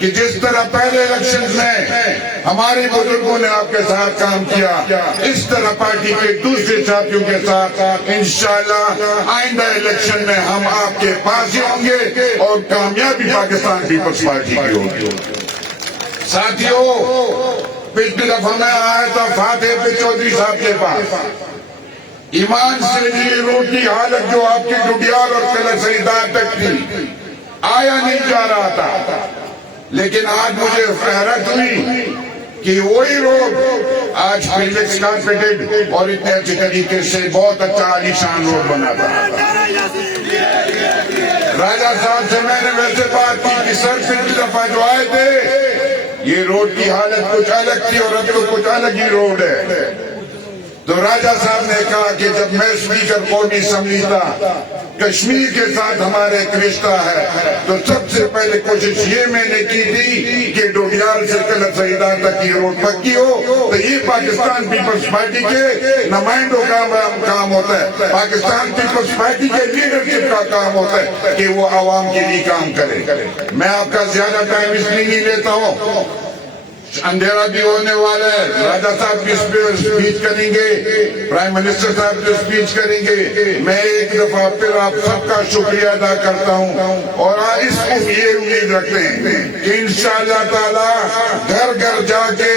کہ جس طرح پہلے الیکشن میں ہمارے بزرگوں نے آپ کے ساتھ کام کیا، اس طرح پارٹی کے دوسرے ساتھیوں کے ساتھ انشاءاللہ آئندہ الیکشن میں ہم آپ کے پاس ہی ہوں گے اور کامیابی پاکستان پیپلز پارٹی کی ہوگی۔ ساتھیوں، پچھلی دفعہ میں آیا تھا فاتح پہ چودھری صاحب کے پاس، ایمان سے یہ روڈ کی حالت جو آپ کی ڈڈیال اور کلر سیدار تک تھی، آیا نہیں جا رہا تھا، لیکن آج مجھے حیرت ہوئی کہ وہی روڈ آج فیلکس کانفیڈنٹ اور اتنے اچھے طریقے سے بہت اچھا عالیشان روڈ بنا تھا۔ راجہ صاحب سے میں نے ویسے بات کی کہ سر پچھلی دفعہ جو آئے تھے یہ روڈ کی حالت کچھ الگ تھی اور اب تو کچھ الگ ہی روڈ ہے۔ تو راجہ صاحب نے کہا کہ جب میں اسپیکر قومی اسمبلی تھا، کشمیر کے ساتھ ہمارے ایک رشتہ ہے، تو سب سے پہلے کوشش یہ میں نے کی تھی کہ ڈوڈیال سے کلر سیدار تک یہ روڈ پکی ہو۔ تو یہ پاکستان پیپلز پارٹی کے نمائندوں کا کام ہوتا ہے، پاکستان پیپلز پارٹی کے لیڈرشپ کا کام ہوتا ہے کہ وہ عوام کے لیے کام کرے۔ میں آپ کا زیادہ ٹائم اس لیے نہیں لیتا ہوں، اندھیرا بھی ہونے والا ہے۔ راجہ صاحب بھی اسپیچ کریں گے، پرائم منسٹر صاحب بھی اسپیچ کریں گے۔ میں ایک دفعہ پھر آپ سب کا شکریہ ادا کرتا ہوں اور اس کو یہ امید رکھتے ہیں کہ انشاءاللہ تعالی گھر گھر جا کے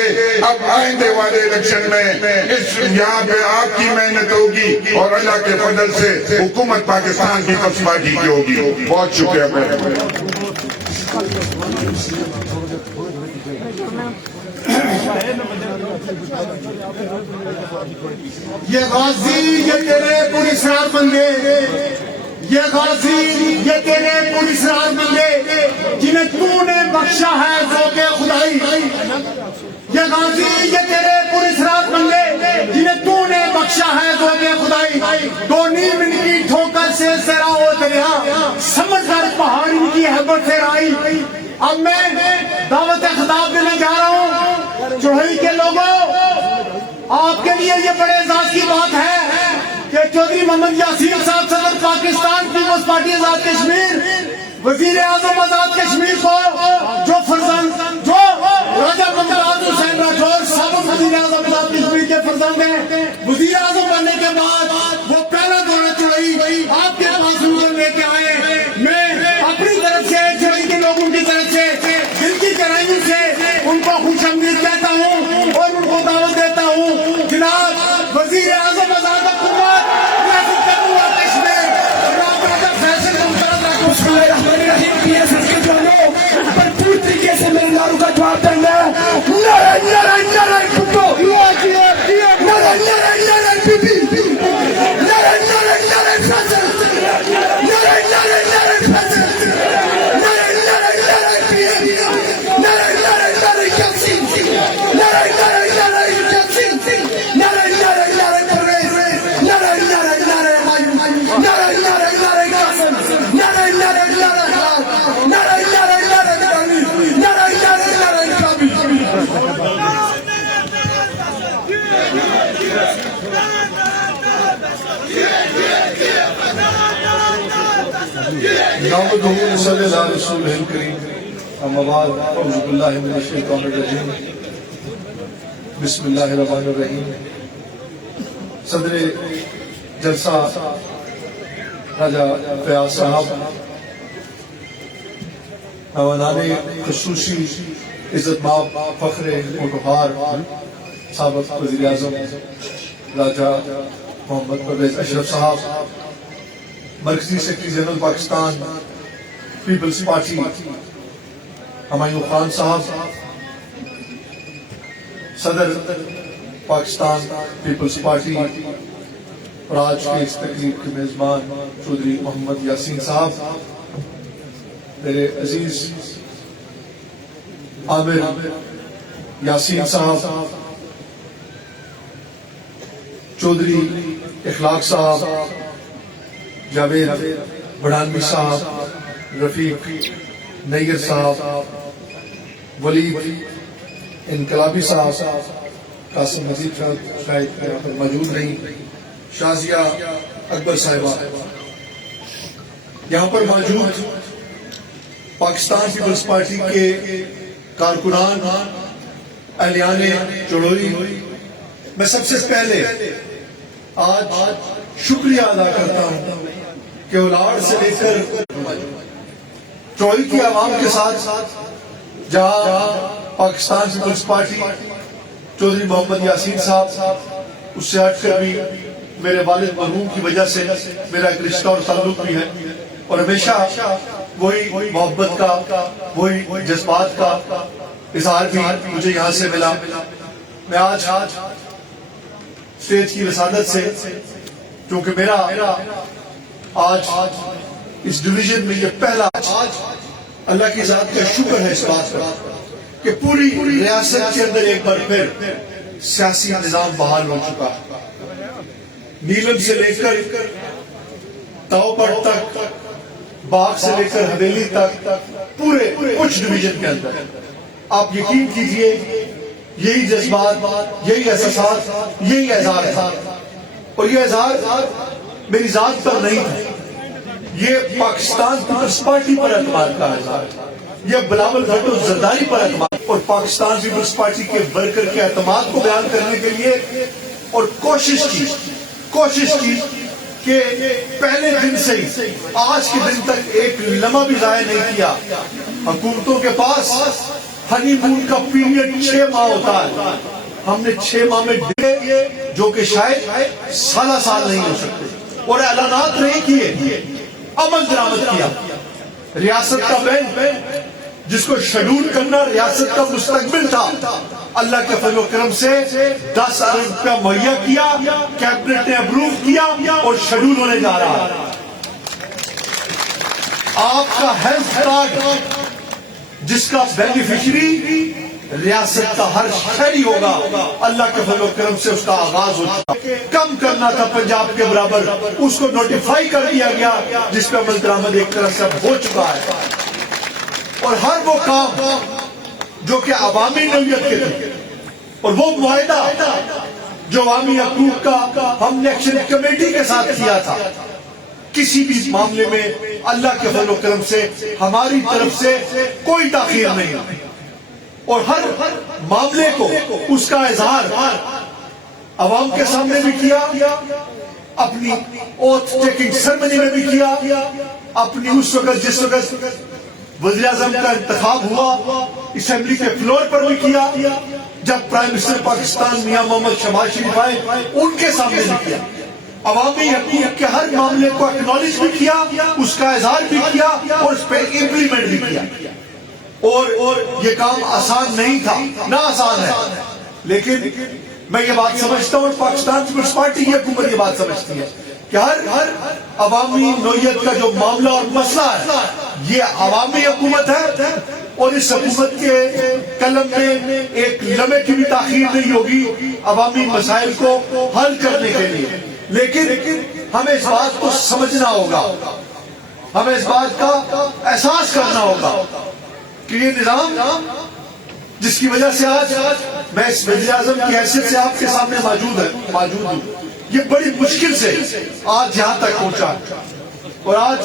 اب آئندے والے الیکشن میں یہاں پہ آپ کی محنت ہوگی اور اللہ کے فضل سے حکومت پاکستان پیپلز پارٹی کی ہوگی۔ بہت شکریہ۔ یہ غازی یہ تیرے پراسرار بندے، یہ غازی یہ تیرے پراسرار بندے جنہیں تو نے بخشا ہے ذوق خدائی۔ یہ غازی یہ تیرے پراسرار بندے جنہیں تو نے بخشا ہے ذوق خدائی۔ دو نیم ان کی ٹھوکر سے سرا ہو دریا، سمجھ کر پہاڑ ان کی حبت سے رائی۔ اب میں دعوت خطاب دینے جا رہا ہوں چوہی کے لوگوں، آپ کے لیے یہ بڑے اعزاز کی بات ہے کہ چودھری محمد یاسین صاحب صدر پاکستان پیپلز پارٹی آزاد کشمیر، وزیر اعظم آزاد کشمیر کو جو فرزند جو راجہ ممتاز حسین راٹھور سابق وزیر اعظم آزاد کشمیر کے فرزند ہیں، وزیر اعظم بننے کے بعد وہ پہلا دورہ چڑھائی آپ کے پاس نظر لے کے آئے۔ میں اپنی طرف سے چڑھائی کے لوگوں کی طرف سے دل کی گہرائیوں سے ان کو خوش آمدید کہتا ہوں اور ان کو دعوت دیتا ہوں۔ جناب وزیر اعظم آزاد حکومت ریاست جموں کشمیر جناب راجہ فیصل ممتاز بسم اللہ الرحمن الرحیم پی ایس ایس کے جوانوں بھرپور طریقے سے میرے نعروں کا جواب دینا ہے۔ نعرہ نعرہ نعرہ پٹو، نعرہ نعرہ نعرہ پی پی، نعرہ نعرہ نعرہ فیصل، نعرہ نعرہ نعرہ فیصل، نعرہ نعرہ نعرہ پی ایم، نعرہ نعرہ نعرہ یاسین، نعرہ نعرہ نعرہ یاسین، نعرہ نعرہ نعرہ پرویز، نعرہ نعرہ نعرہ مایوس، نعرہ نعرہ نعرہ قاسم، نعرہ نعرہ نعرہ حیات، نعرہ نعرہ نعرہ نعرہ نعرہ نعرہ انقلابی۔ نحمده ونصلي على رسوله الكريم اما بعد اعوذ بالله من الشيطان الرجيم بسم الله الرحمن الرحیم۔ صدر جلسہ راجہ فیاض صاحب، نوانان خصوصی عزت مآب فخر مٹہار سابق وزیر اعظم راجہ محمد پرویز اشرف صاحب، مرکزی secretary general Pakistan Peoples Party Humayun Khan صاحب، صدر پاکستان پیپلز پارٹی اور آج کے اس تقریب کے میزبان چودھری محمد یاسین صاحب، میرے عزیز عامر یاسین صاحب، چودھری اخلاق صاحب، جاوید بڑھانوی صاحب، رفیق نیگر صاحب، ولید انقلابی صاحب، قاسم مزید شاید یہاں پر موجود نہیں، شازیہ اکبر صاحبہ یہاں پر موجود، پاکستان پیپلز پارٹی کے کارکنان، اہلیان چڑوئی، میں سب سے پہلے آج شکریہ ادا کرتا ہوں کہ اولاد سے لے کر چڑوئی کی عوام کے ساتھ جہاں پاکستان پیپلز پارٹی چودھری محمد یاسین صاحب، اس سے ہٹ کر بھی میرے والد مرحوم کی وجہ سے میرا ایک رشتہ اور تعلق بھی ہے، اور ہمیشہ وہی محبت کا، وہی جذبات کا اظہار بھی مجھے یہاں سے ملا۔ میں آج اسٹیج کی رسالت سے، کیونکہ میرا آج اس ڈویژن میں یہ پہلا، اللہ کی ذات کا شکر ہے اس بات پر کہ پوری ریاست کے اندر ایک بار پھر سیاسی نظام بحال ہو چکا ہے۔ نیلم سے لے کر تاؤپڑ تک، باغ سے لے کر حویلی تک، پورے کچھ ڈویژن کے اندر آپ یقین کیجئے یہی جذبات، یہی احساسات، یہی اظہار تھا، اور یہ اظہار میری ذات پر نہیں تھا، یہ پاکستان پیپلز پارٹی پر اعتماد کا اظہار تھا، یہ بلاول بھٹو زرداری پر اعتماد، اور پاکستان پیپلز پارٹی کے ورکر کے اعتماد کو بیان کرنے کے لیے، اور کوشش کی کہ پہلے دن سے ہی آج کے دن تک ایک لمحہ بھی ضائع نہیں کیا۔ حکومتوں کے پاس ہنی مون کا پیریڈ 6 ماہ ہوتا ہے، ہم نے 6 ماہ میں ڈھے جو کہ شاید سالہ سال نہیں ہو سکتے، اور اعلانات نہیں کیے، عمل درآمد کیا۔ ریاست کا بینک جس کو شیڈول کرنا ریاست کا مستقبل تھا، اللہ کے فضل و کرم سے 10 ارب روپیہ مہیا کیا، کیبنٹ نے اپروو کیا اور شیڈول ہونے جا رہا ہے۔ آپ کا ہیلتھ کارڈ جس کا بینیفیشری ریاست کا ہر شہری ہوگا، اللہ کے فضل و کرم سے اس کا آغاز ہو چکا۔ کم کرنا تھا پنجاب کے برابر، اس کو نوٹیفائی کر دیا گیا، جس پہ عمل درآمد ایک طرح سے ہو چکا ہے۔ اور ہر وہ کام جو کہ عوامی نوعیت کے تھے، اور وہ معاہدہ جو عوامی حقوق کا ہم نے ایکشن کمیٹی کے ساتھ کیا تھا، کسی بھی معاملے میں اللہ کے فضل و کرم سے ہماری طرف سے کوئی تاخیر نہیں، اور ہر معاملے کو اس کا اظہار عوام کے سامنے بھی کیا، اپنی اوتھ ٹیکنگ سرمنی میں بھی کیا، اپنی اس وقت جس وقت وزیر اعظم کا انتخاب ہوا اسمبلی کے فلور پر بھی کیا، جب پرائم منسٹر پاکستان میاں محمد شہباز شریف آئے ان کے سامنے بھی کیا، عوامی حقوق کے ہر معاملے کو اکنالج بھی کیا، اس کا اظہار بھی کیا، اور اس پہ امپلیمنٹ بھی کیا۔ اور یہ کام آسان نہیں تھا، نہ آسان ہے، لیکن میں یہ بات سمجھتا ہوں، پاکستان پیپلز پارٹی کی حکومت یہ بات سمجھتی ہے کہ ہر عوامی نوعیت کا جو معاملہ اور مسئلہ ہے یہ عوامی حکومت ہے، اور اس حکومت کے قلم میں ایک لمحے کی بھی تاخیر نہیں ہوگی عوامی مسائل کو حل کرنے کے لیے۔ لیکن ہمیں اس بات کو سمجھنا ہوگا، ہمیں اس بات کا احساس کرنا ہوگا کہ یہ نظام جس کی وجہ سے آج میں اس وزیر اعظم کی حیثیت سے آپ کے سامنے موجود ہوں، یہ بڑی مشکل سے آج یہاں تک پہنچا، اور آج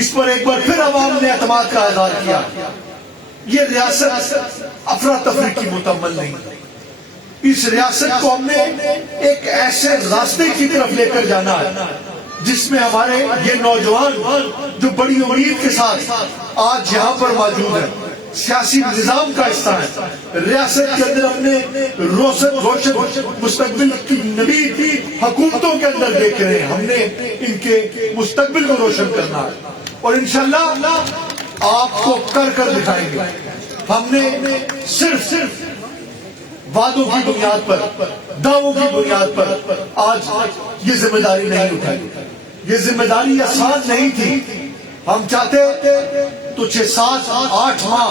اس پر ایک بار پھر عوام نے اعتماد کا اظہار کیا۔ یہ ریاست افراتفری کی متمل نہیں، اس ریاست کو ہم نے ایک ایسے راستے کی طرف لے کر جانا ہے جس میں ہمارے یہ نوجوان جو بڑی امید کے ساتھ آج یہاں پر موجود ہیں، سیاسی نظام کا حصہ ہے، ریاست کے اندر اپنے روشن مستقبل کی نوید حکومتوں کے اندر دیکھ رہے ہیں، ہم نے ان کے مستقبل کو روشن کرنا ہے، اور انشاءاللہ آپ کو کر دکھائیں گے۔ ہم نے صرف وعدوں کی بنیاد پر، دعووں کی بنیاد پر آج یہ ذمہ داری نہیں اٹھائی، یہ ذمہ داری آسان نہیں تھی۔ ہم چاہتے تو 6، 7، 8 ماہ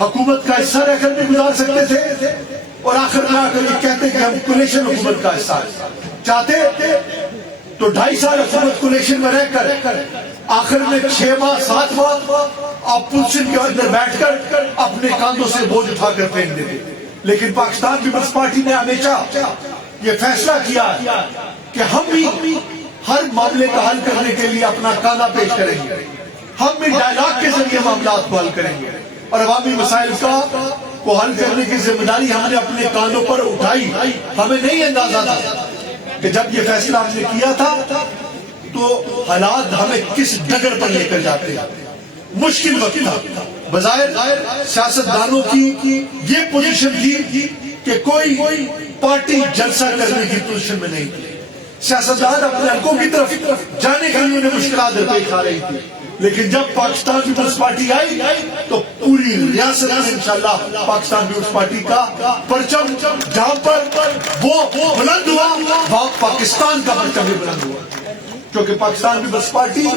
حکومت کا حصہ رہ کر بھی گزار سکتے تھے، اور آخر میں آ کر یہ کہتے کہ ہم کولیشن حکومت کا حصہ ہے۔ چاہتے تو 2.5 سال حکومت کولیشن میں رہ کر آخر میں 6 ماہ 7 ماہ اپوزیشن کے اندر بیٹھ کر اپنے کاندھوں سے بوجھ اٹھا کر پھینک دیتے، لیکن پاکستان پیپلز پارٹی نے ہمیشہ یہ فیصلہ کیا کہ ہم بھی ہر معاملے کا حل کرنے کے لیے اپنا کاندھا پیش کریں گے، ہم بھی ڈائلاگ کے ذریعے معاملات کو حل کریں گے اور عوامی مسائل کو حل کرنے کی ذمہ داری ہم نے اپنے کانوں پر اٹھائی. ہمیں نہیں اندازہ تھا کہ جب یہ فیصلہ ہم نے کیا تھا تو حالات ہمیں کس ڈگر پر لے کر جاتے ہیں. مشکل وقت تھا. بظاہر سیاستدانوں کی یہ پوزیشن تھی کہ کوئی پارٹی جلسہ کرنے کی پوزیشن میں نہیں تھی. سیاستدان اپنے حلقوں کی طرف جانے کے لیے انہیں مشکلات درپیش آ رہی تھی. لیکن جب پاکستان پیپلز پارٹی آئی تو پوری ریاست میں انشاءاللہ پاکستان پیپلز پارٹی کا پرچم جہاں پر وہ بلند ہوا وہاں پاکستان کا پرچم بھی بلند ہوا. کیونکہ پاکستان پیپلز پارٹی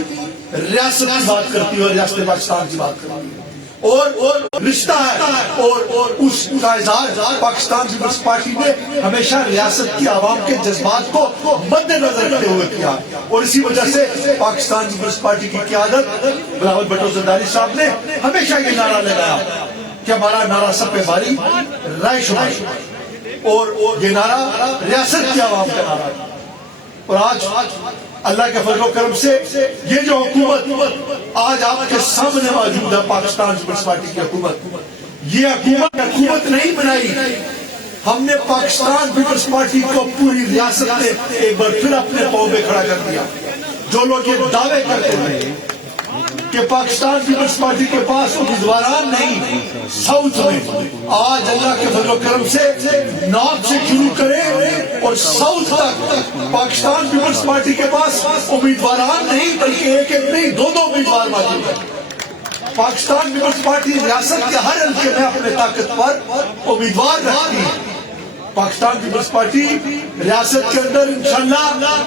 ریاست کی بات کرتی ہے اور ریاست پاکستان کی بات کرتی ہے اور رشتہ ہے اور اس کا اظہار پاکستان پیپلز پارٹی نے ہمیشہ ریاست کی عوام کے جذبات کو مد نظر رکھتے ہوئے کیا. اور اسی وجہ سے پاکستان پیپلز پارٹی کی قیادت بلاول بھٹو زرداری صاحب نے ہمیشہ یہ نعرہ لگایا کہ ہمارا نعرہ سب پہ بھاری رائے شماری اور یہ نعرہ ریاست کی عوام کا نعرہ تھا. اور آج اللہ کے فضل و کرم سے یہ جو حکومت آج آپ کے سامنے موجود ہے پاکستان پیپلز پارٹی کی حکومت, یہ حکومت نہیں بنائی. ہم نے پاکستان پیپلز پارٹی کو پوری ریاست میں ایک بار پھر اپنے پاؤں پہ کھڑا کر دیا. جو لوگ یہ دعوے کرتے ہیں کہ پاکستان پیپلز پارٹی کے پاس امیدواران نہیں ساؤتھ میں, آج اللہ کے فضل و کرم سے نارتھ سے شروع کریں اور ساؤتھ تک پاکستان پیپلز پارٹی کے پاس امیدواران نہیں بلکہ ایک نہیں دو امیدوار موجود ہیں. پاکستان پیپلز پارٹی ریاست کے ہر حلقے میں اپنے طاقت پر امیدوار رکھتی ہے. پاکستان پیپلز پارٹی ریاست کے اندر انشاءاللہ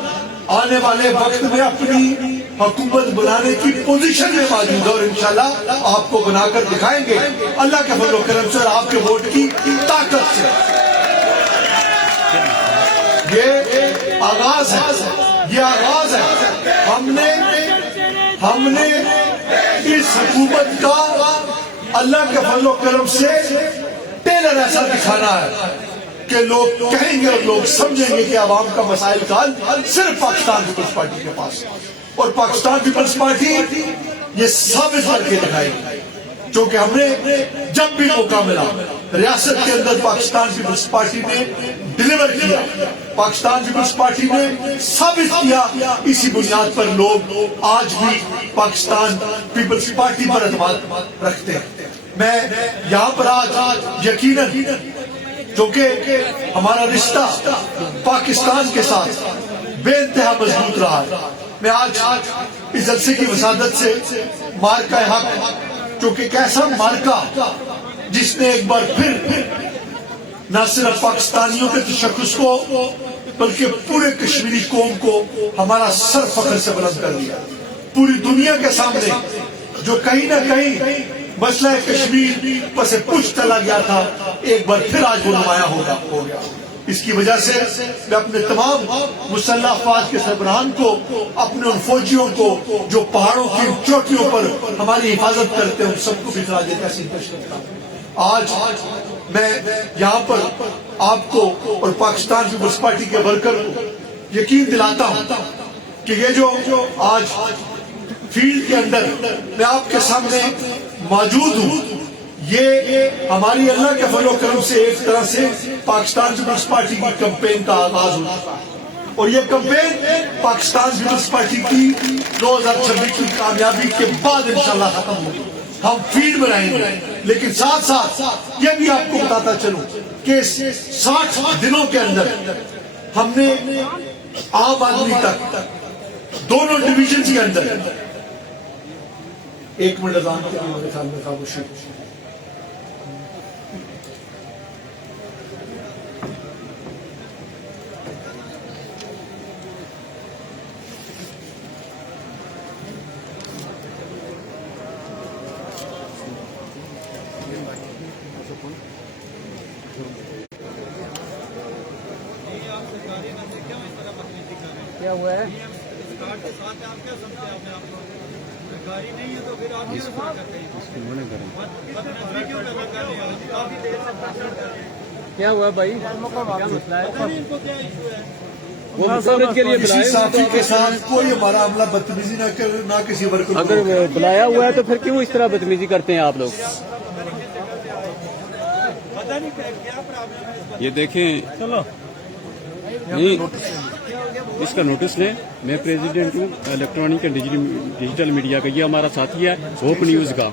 آنے والے وقت میں اپنی حکومت بنانے کی پوزیشن میں موجود ہے اور انشاءاللہ آپ کو بنا کر دکھائیں گے اللہ کے فضل و کرم سے اور آپ کے ووٹ کی طاقت سے. یہ آغاز ہے. ہم نے اس حکومت کا اللہ کے فضل و کرم سے ٹیلر ایسا دکھانا ہے کہ لوگ کہیں گے اور لوگ سمجھیں گے کہ عوام کا مسائل کا حل صرف پاکستان پیپلز پارٹی کے پاس ہے. اور پاکستان پیپلز پارٹی یہ ثابت کر کے دکھائے گی کیونکہ ہم نے جب بھی موقع ملا ریاست کے اندر پاکستان پیپلز پارٹی نے ڈیلیور کیا. پاکستان پیپلز پارٹی نے ثابت کیا. اسی بنیاد پر لوگ آج بھی پاکستان پیپلز پارٹی پر اعتماد رکھتے ہیں. میں یہاں پر آج یقیناً کیونکہ ہمارا رشتہ پاکستان کے ساتھ بے انتہا مضبوط رہا ہے, میں آج اس جلسے کی وسادت سے مارکہ حق, کیونکہ ایک ایسا مارکہ جس نے ایک بار پھر نہ صرف پاکستانیوں کے تشخص کو بلکہ پورے کشمیری قوم کو ہمارا سر فخر سے بلند کر دیا. پوری دنیا کے سامنے جو کہیں نہ کہیں مسئلہ کشمیر پس پش چلا گیا تھا ایک بار پھر آج وہ نمایاں ہو گیا. اس کی وجہ سے میں اپنے تمام مسلح افواج کے سربراہان کو, اپنے ان فوجیوں کو جو پہاڑوں کی چوٹیوں پر ہماری حفاظت کرتے ہیں, ان سب کو بھی خراج تحسین پیش کرتا ہوں. آج میں یہاں پر آپ کو اور پاکستان پیپلز پارٹی کے ورکر کو یقین دلاتا ہوں کہ یہ جو آج فیلڈ کے اندر میں آپ کے سامنے موجود ہوں, یہ ہماری اللہ کے فضل و کرم سے ایک طرح سے پاکستان پیپلز پارٹی کی کمپین کا آغاز ہو چکا ہے. اور یہ کمپین پاکستان پیپلز پارٹی کی 2026 کی کامیابی کے بعد انشاءاللہ ختم ہوگی. ہم فیلڈ میں رہیں گے, لیکن ساتھ ساتھ یہ بھی آپ کو بتاتا چلوں کہ 60 دنوں کے اندر ہم نے عام آدمی تک دونوں ڈویژنز کے اندر ایک منٹ اذان کے لیے میرے خیال میں خاموشی. کیا ہوا ہے؟ کیا ہوا بھائی؟ کیا مسئلہ ہے؟ وہ مشاورت کے لیے کسی بلائے ساتھی کے ساتھ کوئی ہمارا عملہ بدتمیزی نہ کرے، نہ کسی ورکر کو اگر بلایا ہوا ہے تو پھر کیوں اس طرح بدتمیزی کرتے ہیں آپ لوگ؟ یہ دیکھیں، نہیں اس کا نوٹس لیں. میں پریزیڈنٹ ہوں الیکٹرانک اینڈ ڈیجیٹل میڈیا کا، یہ ہمارا ساتھی ہے ہوپ نیوز کا.